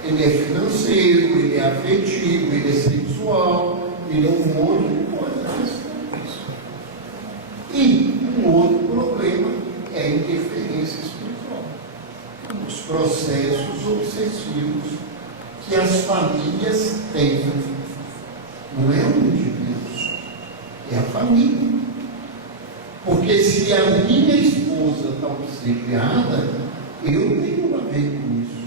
Ele é financeiro, ele é afetivo, ele é sexual, ele é um monte de coisa nesse compromisso. E um outro problema é a interferência espiritual. Os processos obsessivos que as famílias têm. Não é um indivíduo, é a família. Porque se a minha esposa está obsediada, eu tenho a ver com isso.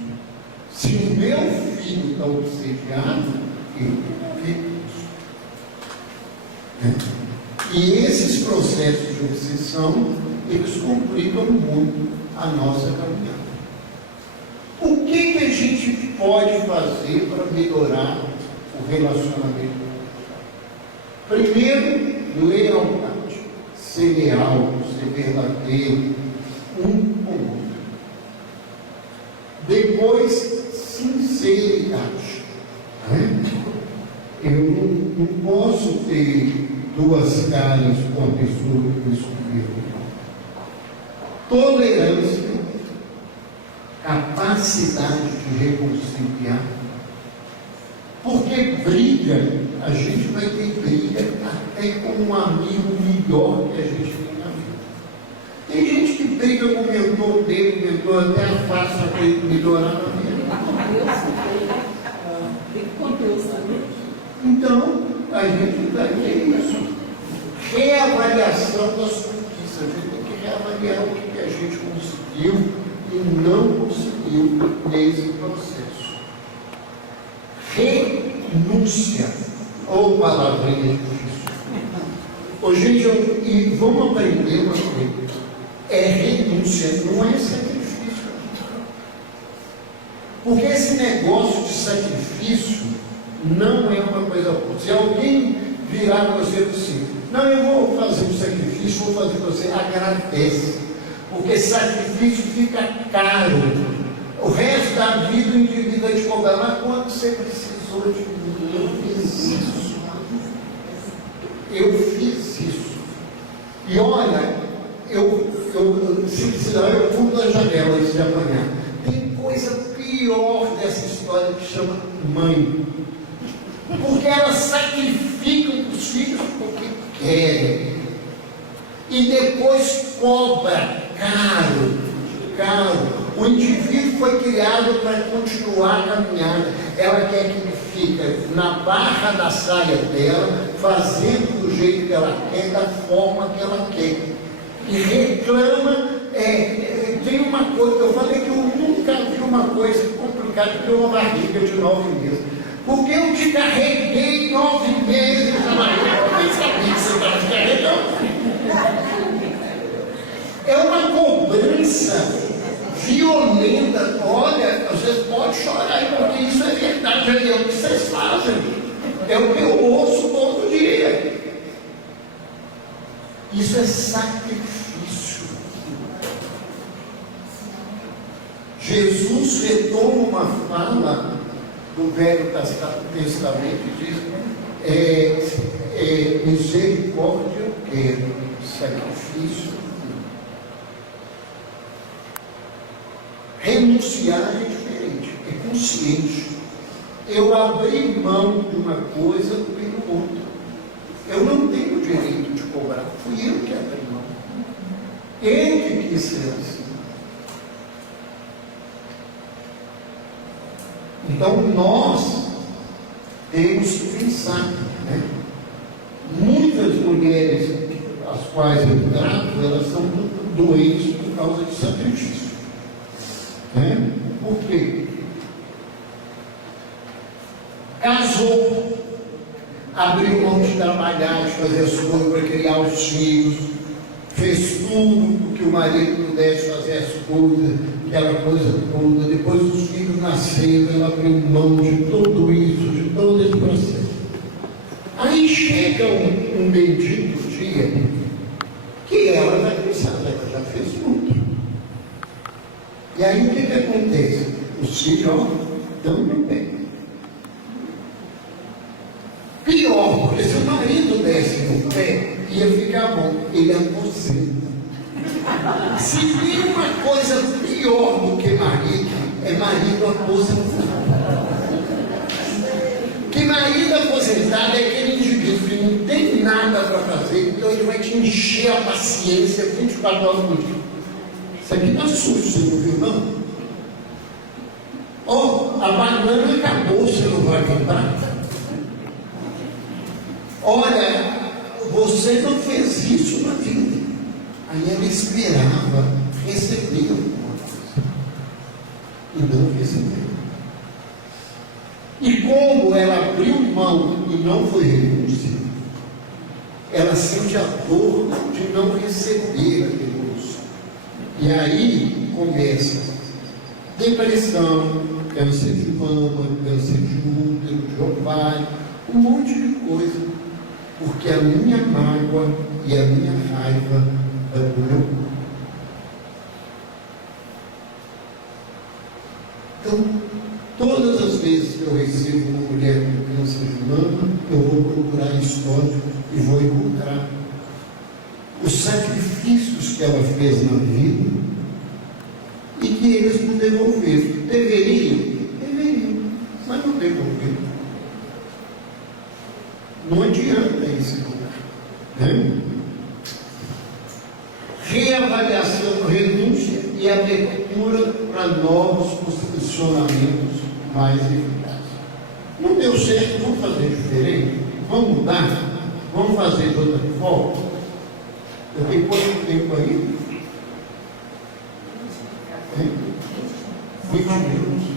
Se o meu filho está obsediado, eu tenho a ver com isso. E esses processos de obsessão, eles complicam muito a nossa caminhada. O que a gente pode fazer para melhorar o relacionamento? Primeiro, lealdade. Ser leal, ser verdadeiro, um com o outro. Depois, sinceridade. Né? Eu não posso ter duas caras com a pessoa que eu escolhi. Tolerância, capacidade de reconciliar. Porque briga, a gente vai ter briga até com um amigo melhor que a gente tem na vida. Tem gente que briga com o mentor dele, o mentor até afasta para ele melhorar na vida. Então, a gente vai ter isso. Reavaliação das conquistas. A gente tem que reavaliar o que a gente conseguiu e não conseguiu nesse processo. Renúncia. Ou palavrinha difícil. Ô, gente, e vamos aprender uma coisa. É renúncia, não é sacrifício. Porque esse negócio de sacrifício não é uma coisa boa. Se alguém virar para você assim, não, eu vou fazer um sacrifício, vou fazer para você, agradece. Porque sacrifício fica caro. O resto da vida o indivíduo vai te cobrar. Mas quanto você precisou de mim? Eu fiz isso. Eu fiz isso. E olha, se precisar, eu pulo da janela antes de apanhar. Tem coisa pior dessa história que chama mãe. Porque elas sacrificam os filhos porque querem. E depois cobra caro. O indivíduo foi criado para continuar a caminhada. Ela quer que ele fique na barra da saia dela, fazendo do jeito que ela quer, da forma que ela quer. E reclama, tem uma coisa, eu falei que eu nunca vi uma coisa complicada que uma barriga de 9 meses. Porque eu te carreguei 9 meses na barriga. Eu nem sabia que você estava te carregando. É uma cobrança violenta. Olha, vocês podem chorar, porque isso é verdade, é o que vocês fazem. É o que eu ouço todo dia. Isso é sacrifício. Jesus retoma uma fala do Velho Testamento e diz: misericórdia eu quero, sacrifício. Renunciar é diferente, é consciente. Eu abri mão de uma coisa pelo outro. Eu não tenho o direito de cobrar, fui eu que abri mão. Ele que quis ser assim. Então nós temos que pensar, né? Muitas mulheres as quais eu trato, elas são doentes por causa de sacrifício. Né? Por quê? Casou, abriu mão de trabalhar, de fazer as coisas para criar os filhos, fez tudo que o marido pudesse fazer as coisas, aquela coisa toda. Depois os filhos nasceram, ela abriu mão de tudo isso, de todo esse processo. Aí chega um bendito dia que ela vai pensar, ela já fez tudo. E aí o que acontece? Os filhos dão no pé. Pior, porque se o marido desse no pé, ia ficar bom. Ele aposenta. Se tem uma coisa pior do que marido, é marido aposentado. Que marido aposentado é aquele indivíduo que não tem nada para fazer, então ele vai te encher a paciência 24 horas por dia. Isso aqui está sujo, você não viu, não? A banana acabou, você não vai comprar? Olha, você não fez isso na vida. Aí ela esperava receber alguma coisa. E não recebeu. E como ela abriu mão e não foi renúncia, ela sente a dor de não receber a renúncia. E aí começa depressão, câncer de mama, câncer de útero, de ovário, um monte de coisa. Porque a minha mágoa e a minha raiva é do meu corpo. Então teve uma mulher com câncer de mama, eu vou procurar histórico e vou encontrar os sacrifícios que ela fez na vida e que eles não devolveram. Deveriam, mas não devolveram. Não adianta esse lugar, né? Reavaliação, renúncia e abertura para novos posicionamentos mais eficazes. Não deu certo, vamos fazer diferente? Vamos mudar? Vamos fazer de outra forma? Eu tenho quanto tempo aí? 20 minutos.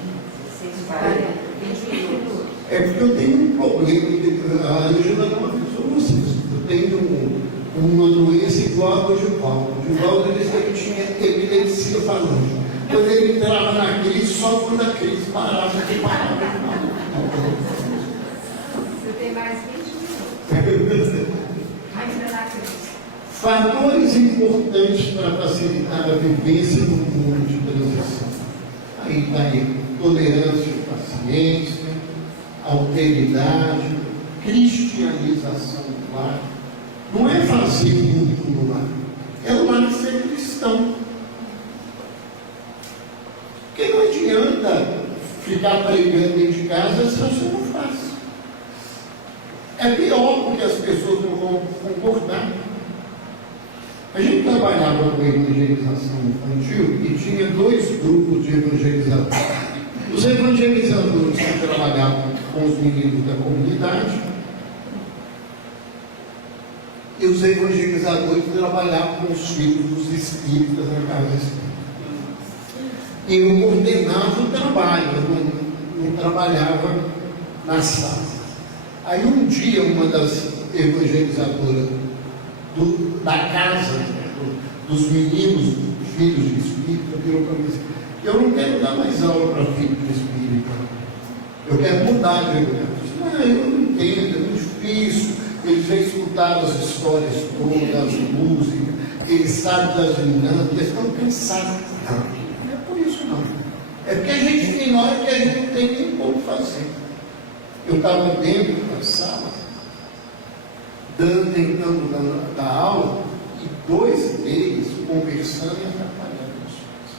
20 minutos. É porque eu tenho um problema, a Angela não avisou vocês. Eu tenho uma doença igual a do Givaldo. O Givaldo disse que tinha epilepsia falante. Quando ele entrava na crise, só quando a crise parava, ele parava. Você tem mais 20 minutos. Ainda na crise. Fatores importantes para facilitar a vivência no mundo de transição. Aí está aí, tolerância e paciência, alteridade, cristianização do lar. Não é fazer muito no lar, é o lar ser cristão. Porque não adianta ficar pregando dentro de casa se você não faz. É pior porque as pessoas não vão concordar. A gente trabalhava com evangelização infantil e tinha 2 grupos de evangelizadores. Os evangelizadores que trabalhavam com os meninos da comunidade e os evangelizadores que trabalhavam com os filhos dos espíritas na casa espírita. E eu coordenava o trabalho, eu não trabalhava na sala. Aí um dia uma das evangelizadoras da casa, dos meninos, filhos de espírita, virou para mim assim: eu não quero dar mais aula para filhos de espírita, eu quero mudar de educação. Eu não entendo, é muito difícil. Eles já escutaram as histórias todas, as músicas, eles sabem das dinâmicas, eles estão cansados. Não é por isso não. É porque a gente tem hora que a gente não tem nem como fazer. Eu estava dentro da sala, tentando dar aula, e 2 deles conversando e atrapalhando as coisas.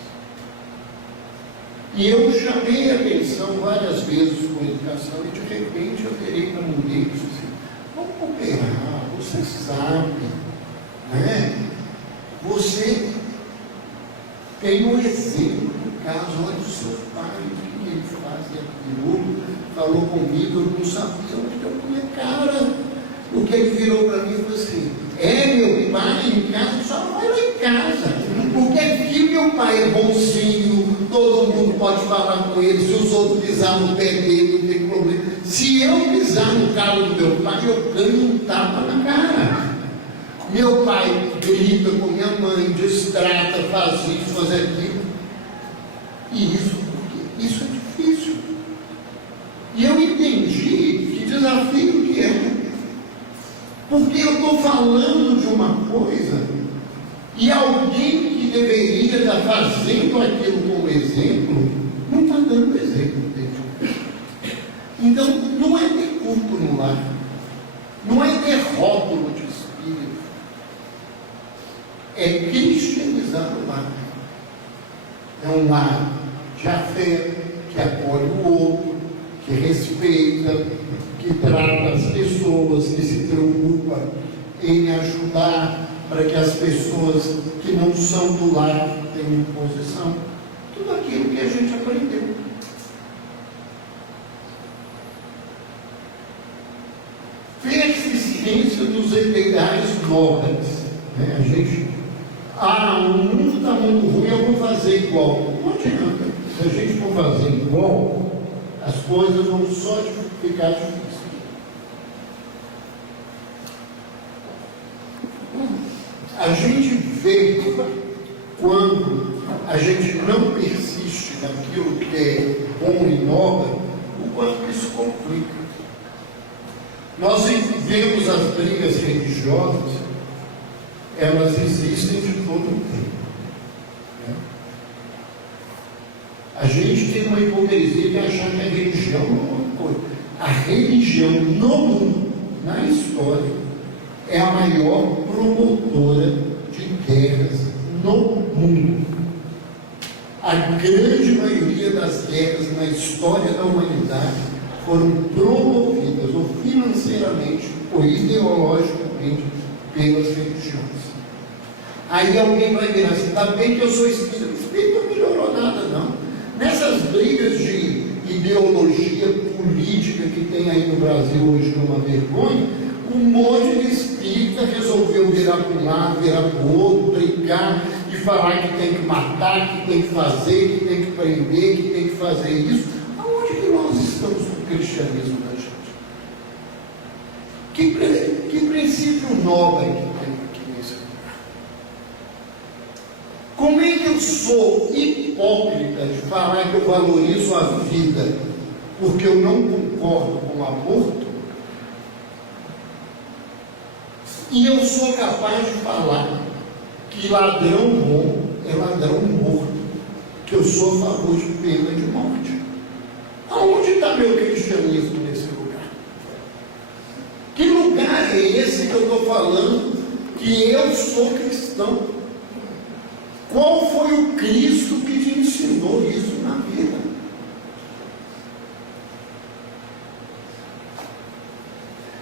E eu chamei a atenção várias vezes com a educação, e de repente eu virei para um deles assim: vamos cooperar, você sabe, né? Você tem um exemplo do caso lá do seu pai, o que ele fazia aquilo, falou comigo, eu não sabia onde eu punha cara. O que ele virou para mim e falou assim: meu pai em casa só vai lá em casa, porque aqui meu pai é bonzinho, todo mundo pode falar com ele, se os outros pisar no pé dele não tem problema. Se eu pisar no carro do meu pai, eu ganho um tapa na cara. Meu pai grita com minha mãe, destrata, faz isso, faz aquilo. E isso é difícil. E eu entendi que desafio que é. Porque eu estou falando de uma coisa e alguém que deveria estar fazendo aquilo como exemplo não está dando exemplo dele. Então, não é ter culto no lar, não é ter rótulo de espírito, é cristianizar o lar. É um lar de afeto, que acolhe o outro, que respeita, que trata as pessoas, que se preocupa em ajudar para que as pessoas que não são do lar tenham posição. Tudo aquilo que a gente aprendeu. Persistência dos ideais nobres. A gente, o mundo está muito ruim, eu vou fazer igual. Não adianta. Se a gente for fazer igual, as coisas vão só ficar difíceis. A gente vê quando a gente não persiste naquilo que é bom e nobre, o quanto isso complica. Nós vemos as brigas religiosas, elas existem de todo o tempo. A gente tem uma hipocrisia de achar que a religião é uma coisa. a religião no mundo, na história, é a maior promotora de guerras no mundo. A grande maioria das guerras na história da humanidade foram promovidas ou financeiramente ou ideologicamente pelas religiões. Aí alguém vai virar assim, está bem que eu sou espírita. Espírita não melhorou nada, não. Nessas brigas de ideologia política que tem aí no Brasil hoje, que é uma vergonha, um monte de espírita resolveu virar para um lado, virar para o outro, brigar e falar que tem que matar, que tem que fazer, que tem que prender, que tem que fazer isso. Aonde que nós estamos com o cristianismo da gente? Que princípio nobre que tem aqui nesse lugar? Como é que eu sou hipócrita de falar que eu valorizo a vida porque eu não concordo com o aborto? E eu sou capaz de falar que ladrão bom é ladrão morto, que eu sou a favor de pena de morte. Aonde está meu cristianismo nesse lugar? Que lugar é esse que eu estou falando que eu sou cristão? Qual foi o Cristo que te ensinou isso na vida?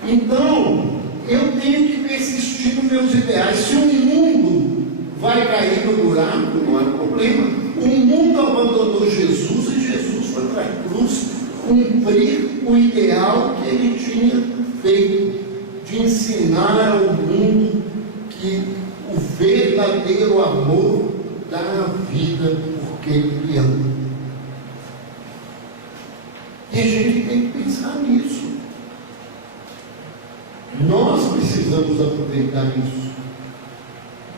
Então, eu tenho que persistir nos meus ideais. Se o mundo vai cair no buraco, não há problema. O mundo abandonou Jesus e Jesus foi para a cruz cumprir o ideal que ele tinha feito, de ensinar ao mundo que o verdadeiro amor dá a vida porque ele ama. E a gente tem que pensar nisso. Nós precisamos aproveitar isso.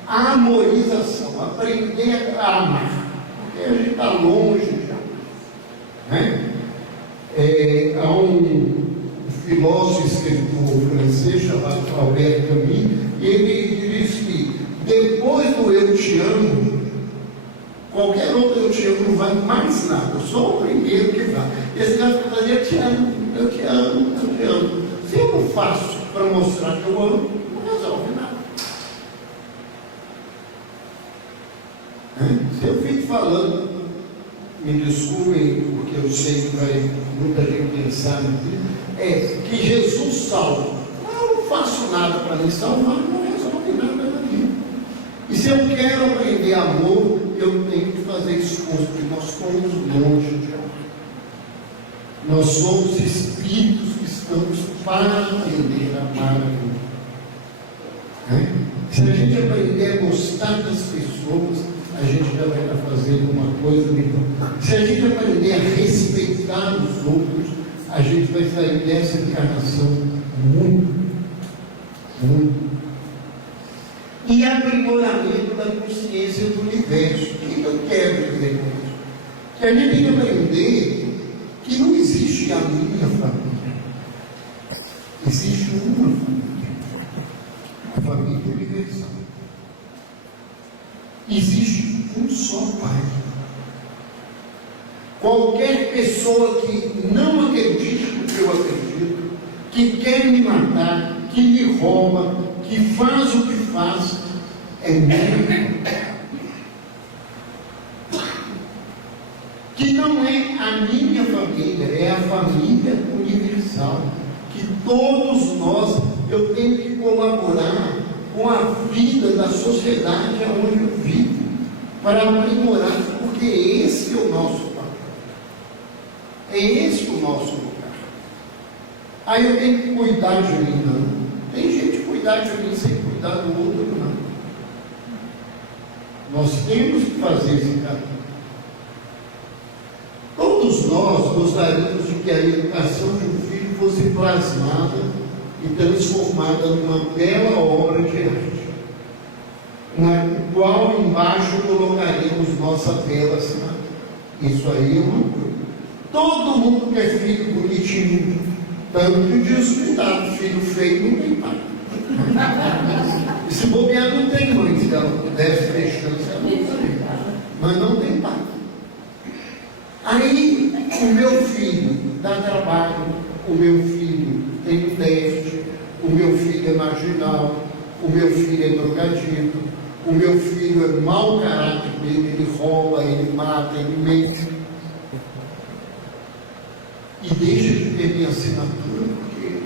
A amorização, aprender a amar, porque a gente está longe já. Né? Há um filósofo escritor francês chamado Albert Camus, e ele diz que depois do eu te amo, qualquer outro eu te amo não vale mais nada, só o primeiro que vale. Esse cara fica fazendo eu te amo, eu te amo, eu te amo. Se eu não faço para mostrar que eu amo, não resolve nada. Se eu fico falando, me desculpem, porque eu sei que vai muita gente pensar que Jesus salva. Eu não faço nada para me salvar, não resolve nada na vida. E se eu quero aprender amor, eu tenho que fazer esforço, porque nós somos longe de amor. Nós somos espíritos que estamos para aprender a amar a vida. Se a gente aprender a gostar das pessoas, a gente já vai estar fazendo uma coisa melhor. Se a gente aprender a respeitar os outros, a gente vai sair dessa encarnação muito, muito. E aprimoramento da consciência do universo. O que eu quero dizer com isso? Que a gente tem que aprender que não existe a minha família. Existe uma família. A família universal. Existe um só Pai. Qualquer pessoa que não acredite no que eu acredito, que quer me matar, que me rouba, que faz o que faz, é meu. Que não é a minha família, é a família universal. Que todos nós, eu tenho que colaborar com a vida da sociedade onde eu vivo, para aprimorar, porque esse é o nosso papel. É esse o nosso lugar. Aí eu tenho que cuidar de mim, não. Tem gente que cuidar de mim sem cuidar do outro, não. Nós temos que fazer esse caminho. Todos nós gostaríamos de que a educação de um filho fosse plasmada e transformada numa bela obra de arte, na qual embaixo colocaríamos nossa bela assinatura. Isso aí é uma coisa. Todo mundo quer filho bonitinho, tanto que diz que dá filho feio não tem pai. E se bobear não tem mãe, se ela pudesse ter chance, ela não tem, mas não tem pai. Aí o meu filho dá trabalho, o meu filho tem um déficit, o meu filho é marginal, o meu filho é drogadido, o meu filho é mau caráter dele, ele rouba, ele mata, ele mente. E deixa de ter minha assinatura porque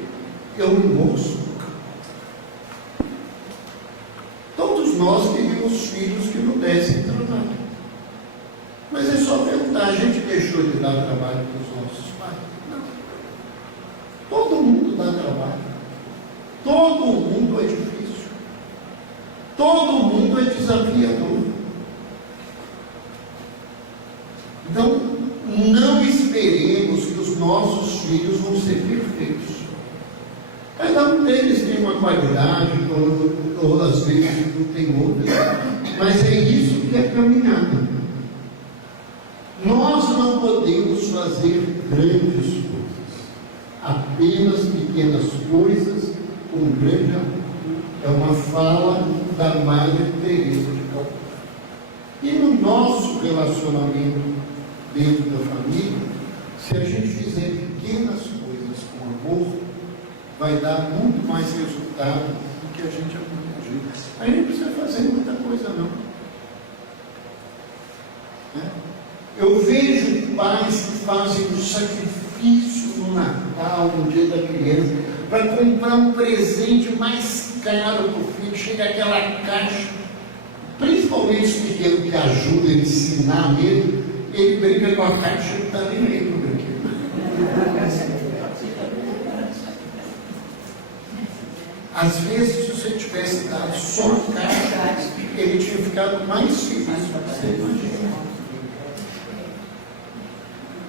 eu não ouço. Todos nós queríamos filhos que não dessem trabalho. Mas é só perguntar, a gente deixou de dar trabalho para os nossos pais? Não. Todo mundo dá trabalho. Todo mundo é difícil. Todo mundo é desafiador. Então, não esperemos que os nossos filhos vão ser perfeitos. Cada um deles tem uma qualidade, ou às vezes não tem outra. Mas é isso que é caminhada. Nós não podemos fazer grandes coisas. Apenas pequenas coisas com grande amor. É uma fala da Madre Teresa de Calcutá. E no nosso relacionamento dentro da família, se a gente fizer pequenas coisas com amor, vai dar muito mais resultado do que a gente imagina. A gente não precisa fazer muita coisa, não. Eu vejo pais que fazem um sacrifício no Natal, no dia da criança, para comprar um presente mais caro para o filho. Chega aquela caixa, principalmente os pequenos que ajudam a ensinar mesmo, ele brinca com a caixa e não está nem aí no brinquedo. Às vezes, se você tivesse dado só a caixa, ele tinha ficado mais feliz do que você imagina.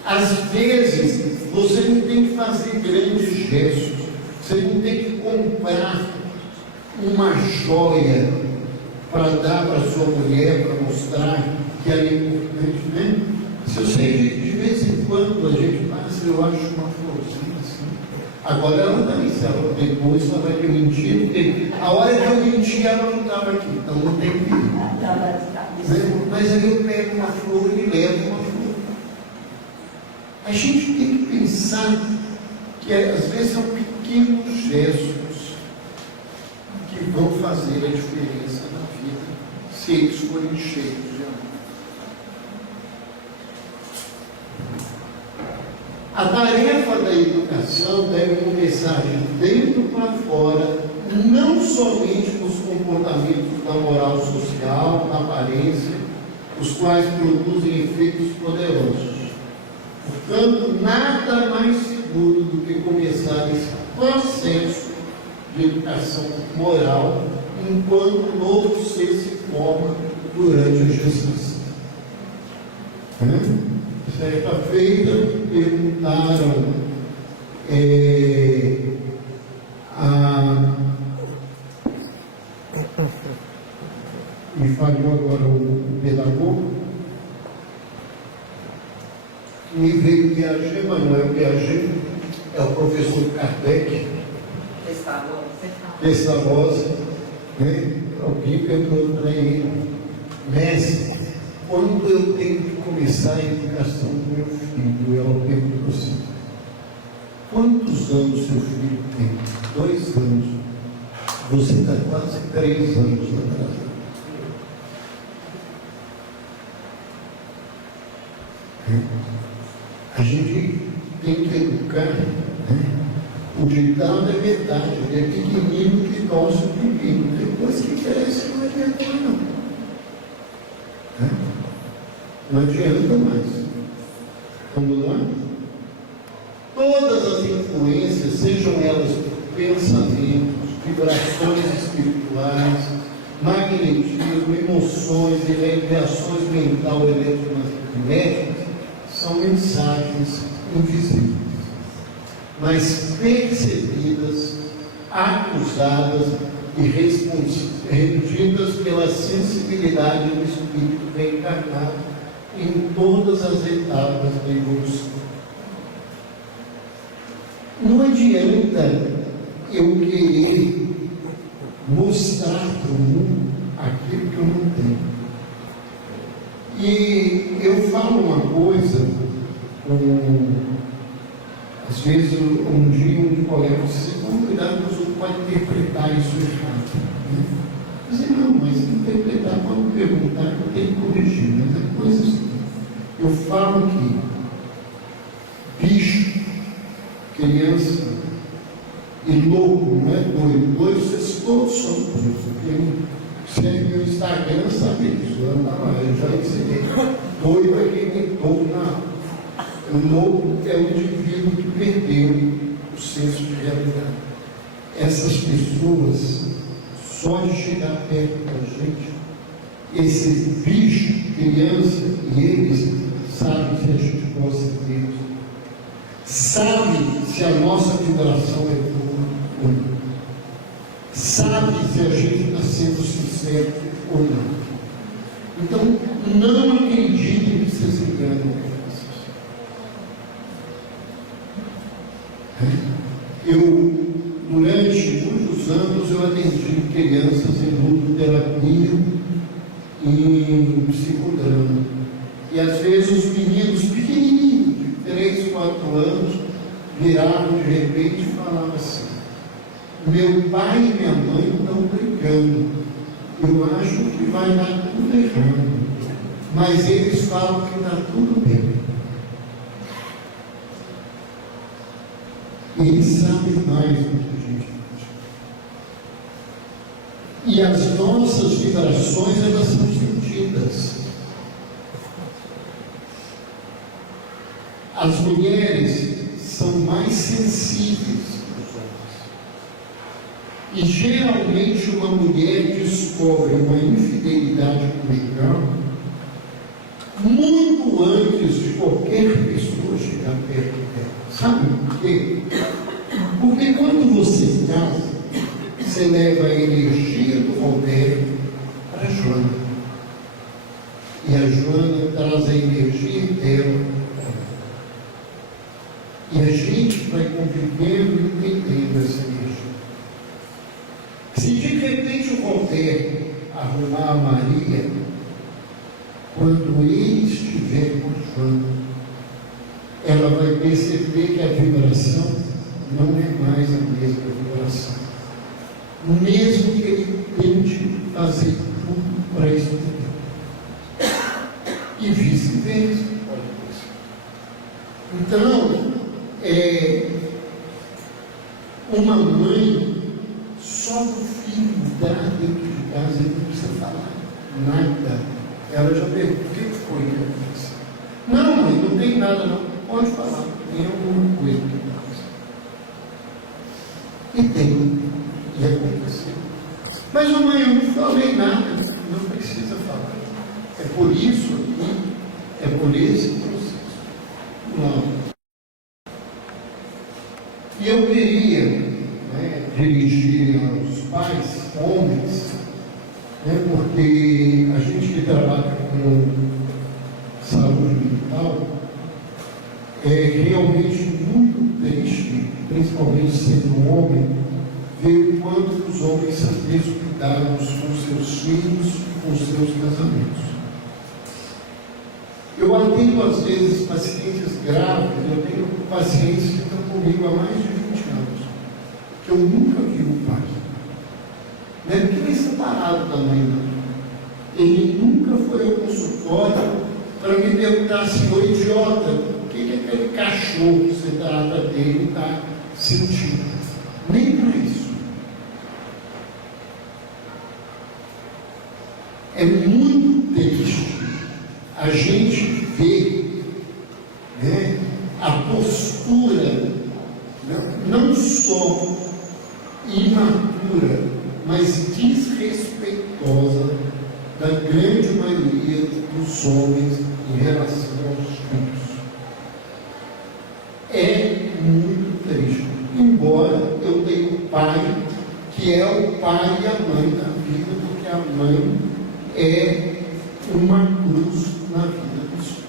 Às vezes, você não tem que fazer grandes gestos, você não tem que comprar uma joia para dar para sua mulher, para mostrar que ela é importante, né? Se eu sei, de vez em quando a gente passa, eu acho uma florzinha assim. Agora ela também, se ela depois ela vai me mentir, porque a hora que eu menti ela não estava aqui, então não tem que ir. Mas aí eu pego uma flor e levo uma flor. A gente tem que pensar que às vezes são pequenos gestos que vão fazer a diferença na vida, se eles forem cheios de amor. A tarefa da educação deve começar de dentro para fora, não somente nos comportamentos da moral social, da aparência, os quais produzem efeitos poderosos. Portanto, nada mais seguro do que começar esse processo de educação moral enquanto o novo ser se forma durante a gestação. Certa feita, perguntaram me falhou agora o pedagogo, me veio Piaget, mas não é o Piaget, é o professor Kardec, Pestalozzi, né? Alguém perguntou para ele, mestre, quando eu tenho que começar a educação do meu filho? Ela perguntou assim, quantos anos seu filho tem? 2 anos. Você está quase 3 anos atrasado. A gente tem que educar, né? O ditado é verdade, ele é pequenino que torce o pepino, depois que cresce não adianta não. Não adianta mais. Vamos lá? Todas as influências, sejam elas pensamentos, vibrações espirituais, magnetismo, emoções e reações mental eletromagnéticas, são mensagens invisíveis, mas percebidas, acusadas e regidas pela sensibilidade do espírito reencarnado em todas as etapas da evolução. Não adianta eu querer mostrar para o mundo aquilo que eu não tenho. E eu falo uma coisa com as Às vezes, um dia, um colega disse, vamos cuidar, mas o outro pode interpretar isso errado. Né? Eu disse, não, mas interpretar, quando perguntar, eu tenho que corrigir. Mas é coisa assim. Eu falo que bicho, criança e louco, não é doido. Doido, vocês todos são doidos. Quem segue meu Instagram sabe disso. Eu já ensinei. Doido é quem tem todo na alma. O louco é o indivíduo que perdeu o senso de realidade. Essas pessoas, só de chegar perto da gente, esse bicho, criança, e eles sabem se a gente gosta deles, sabe se a nossa vibração é boa ou não, sabe se a gente está sendo sincero ou não. Então, não acreditem que vocês enganam. Durante muitos anos, eu atendi crianças em ludoterapia e psicodrama. E às vezes os meninos pequenininhos, de 3, 4 anos, viravam de repente e falavam assim: meu pai e minha mãe estão brigando, eu acho que vai dar tudo errado, mas eles falam que está tudo bem. Eles sabem mais do que a gente acha. E as nossas vibrações, elas são sentidas. As mulheres são mais sensíveis que os homens. E geralmente uma mulher descobre uma infidelidade conjugal muito antes de qualquer pessoa chegar perto dela. Sabe por quê? Porque quando você casa, você leva a energia do Valdir para a Joana. E a Joana traz a energia dela para ela. E a gente vai convivendo e entendendo essa energia. Se de repente o Valdir arrumar a Maria, quando ele estiver com a Joana, ela vai perceber que a vibração não é mais a mesma vibração. Mesmo que ele tente fazer tudo para isso. E vice-versa. Então, uma mãe, só o filho dá dentro de casa, ele não precisa falar nada. Ela já pergunta: o que foi que aconteceu? Não, mãe, não tem nada não. Pode falar, tem alguma coisa que aconteceu. E tem, e aconteceu. Mas mãe, eu não falei nada, não precisa falar. É por isso aqui, é por esse processo. Não. E eu queria dirigir aos pais, homens, porque a gente que trabalha com saúde mental é realmente muito triste, principalmente sendo um homem, ver o quanto os homens são descuidados com seus filhos e com seus casamentos. Eu atendo às vezes pacientes grávidas, eu tenho pacientes que estão comigo há mais de 20 anos, que eu nunca vi o pai. Não é porque ele é separado da mãe, não. Ele nunca foi ao consultório para me perguntar assim: ô idiota, o que é aquele cachorro que você trata dele está sentindo? Nem por isso. É muito triste a gente ver a postura não só imatura, mas desrespeitosa da grande maioria dos homens em relação aos filhos. É muito triste. Embora eu tenha um pai que é o pai e a mãe da vida, porque a mãe é uma cruz na vida dos filhos.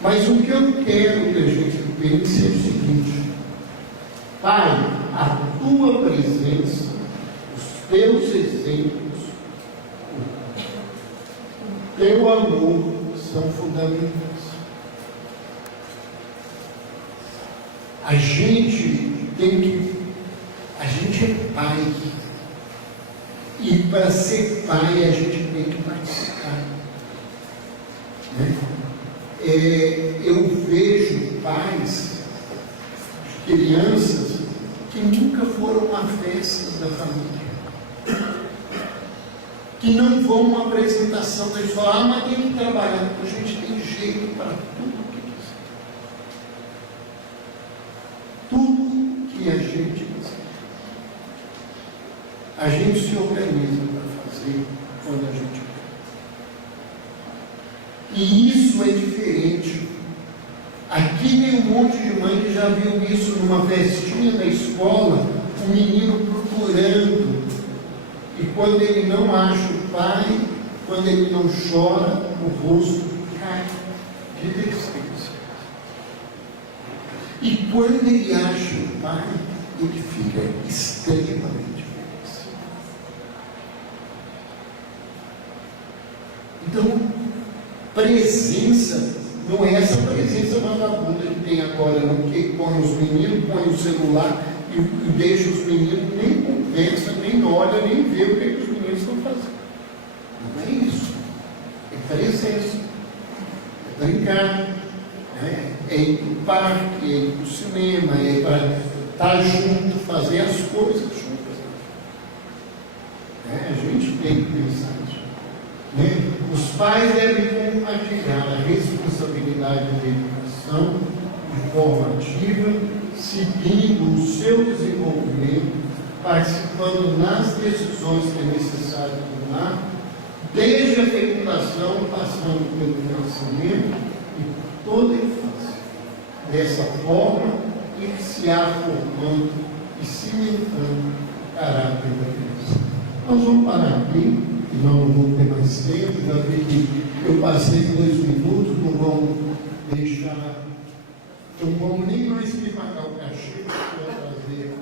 Mas o que eu quero que a gente pense é o seguinte: pai, a tua presença, os teus exemplos, o teu amor são fundamentais. gente é pai. E para ser pai, a gente tem que participar. Né? Eu vejo pais, crianças, que nunca foram a festas da família, que não vão a uma apresentação da escola, mas tem que trabalhar, porque a gente tem jeito para tudo que quiser. Tudo que a gente quiser. A gente se organiza para fazer quando a gente quer. E isso é diferente. Aqui tem um monte de mãe que já viu isso numa festinha da escola, um menino procurando. E quando ele não acha o pai, quando ele não chora, o rosto cai de tristeza. E quando ele acha o pai, ele fica extremamente feliz. Então, presença não é essa presença vagabunda que tem agora, não, que põe os meninos, põe o celular e deixa os meninos, nem conversa, nem olha, nem vê o que os meninos estão fazendo. Não é isso. É presença. É brincar. É ir para o parque, é ir para o cinema, é para estar junto, fazer as coisas juntas. A gente tem que pensar nisso. Né? Os pais devem compartilhar a responsabilidade da educação de forma ativa, seguindo o seu desenvolvimento, participando nas decisões que é necessário tomar, desde a fecundação, passando pelo nascimento e toda a infância. Dessa forma, ir se formando e cimentando o caráter da criança. Nós vamos parar aqui. Não vou ter mais tempo, já vi que eu passei 2 minutos, não vamos deixar, não vamos nem mais me pagar o cachê que eu vou trazer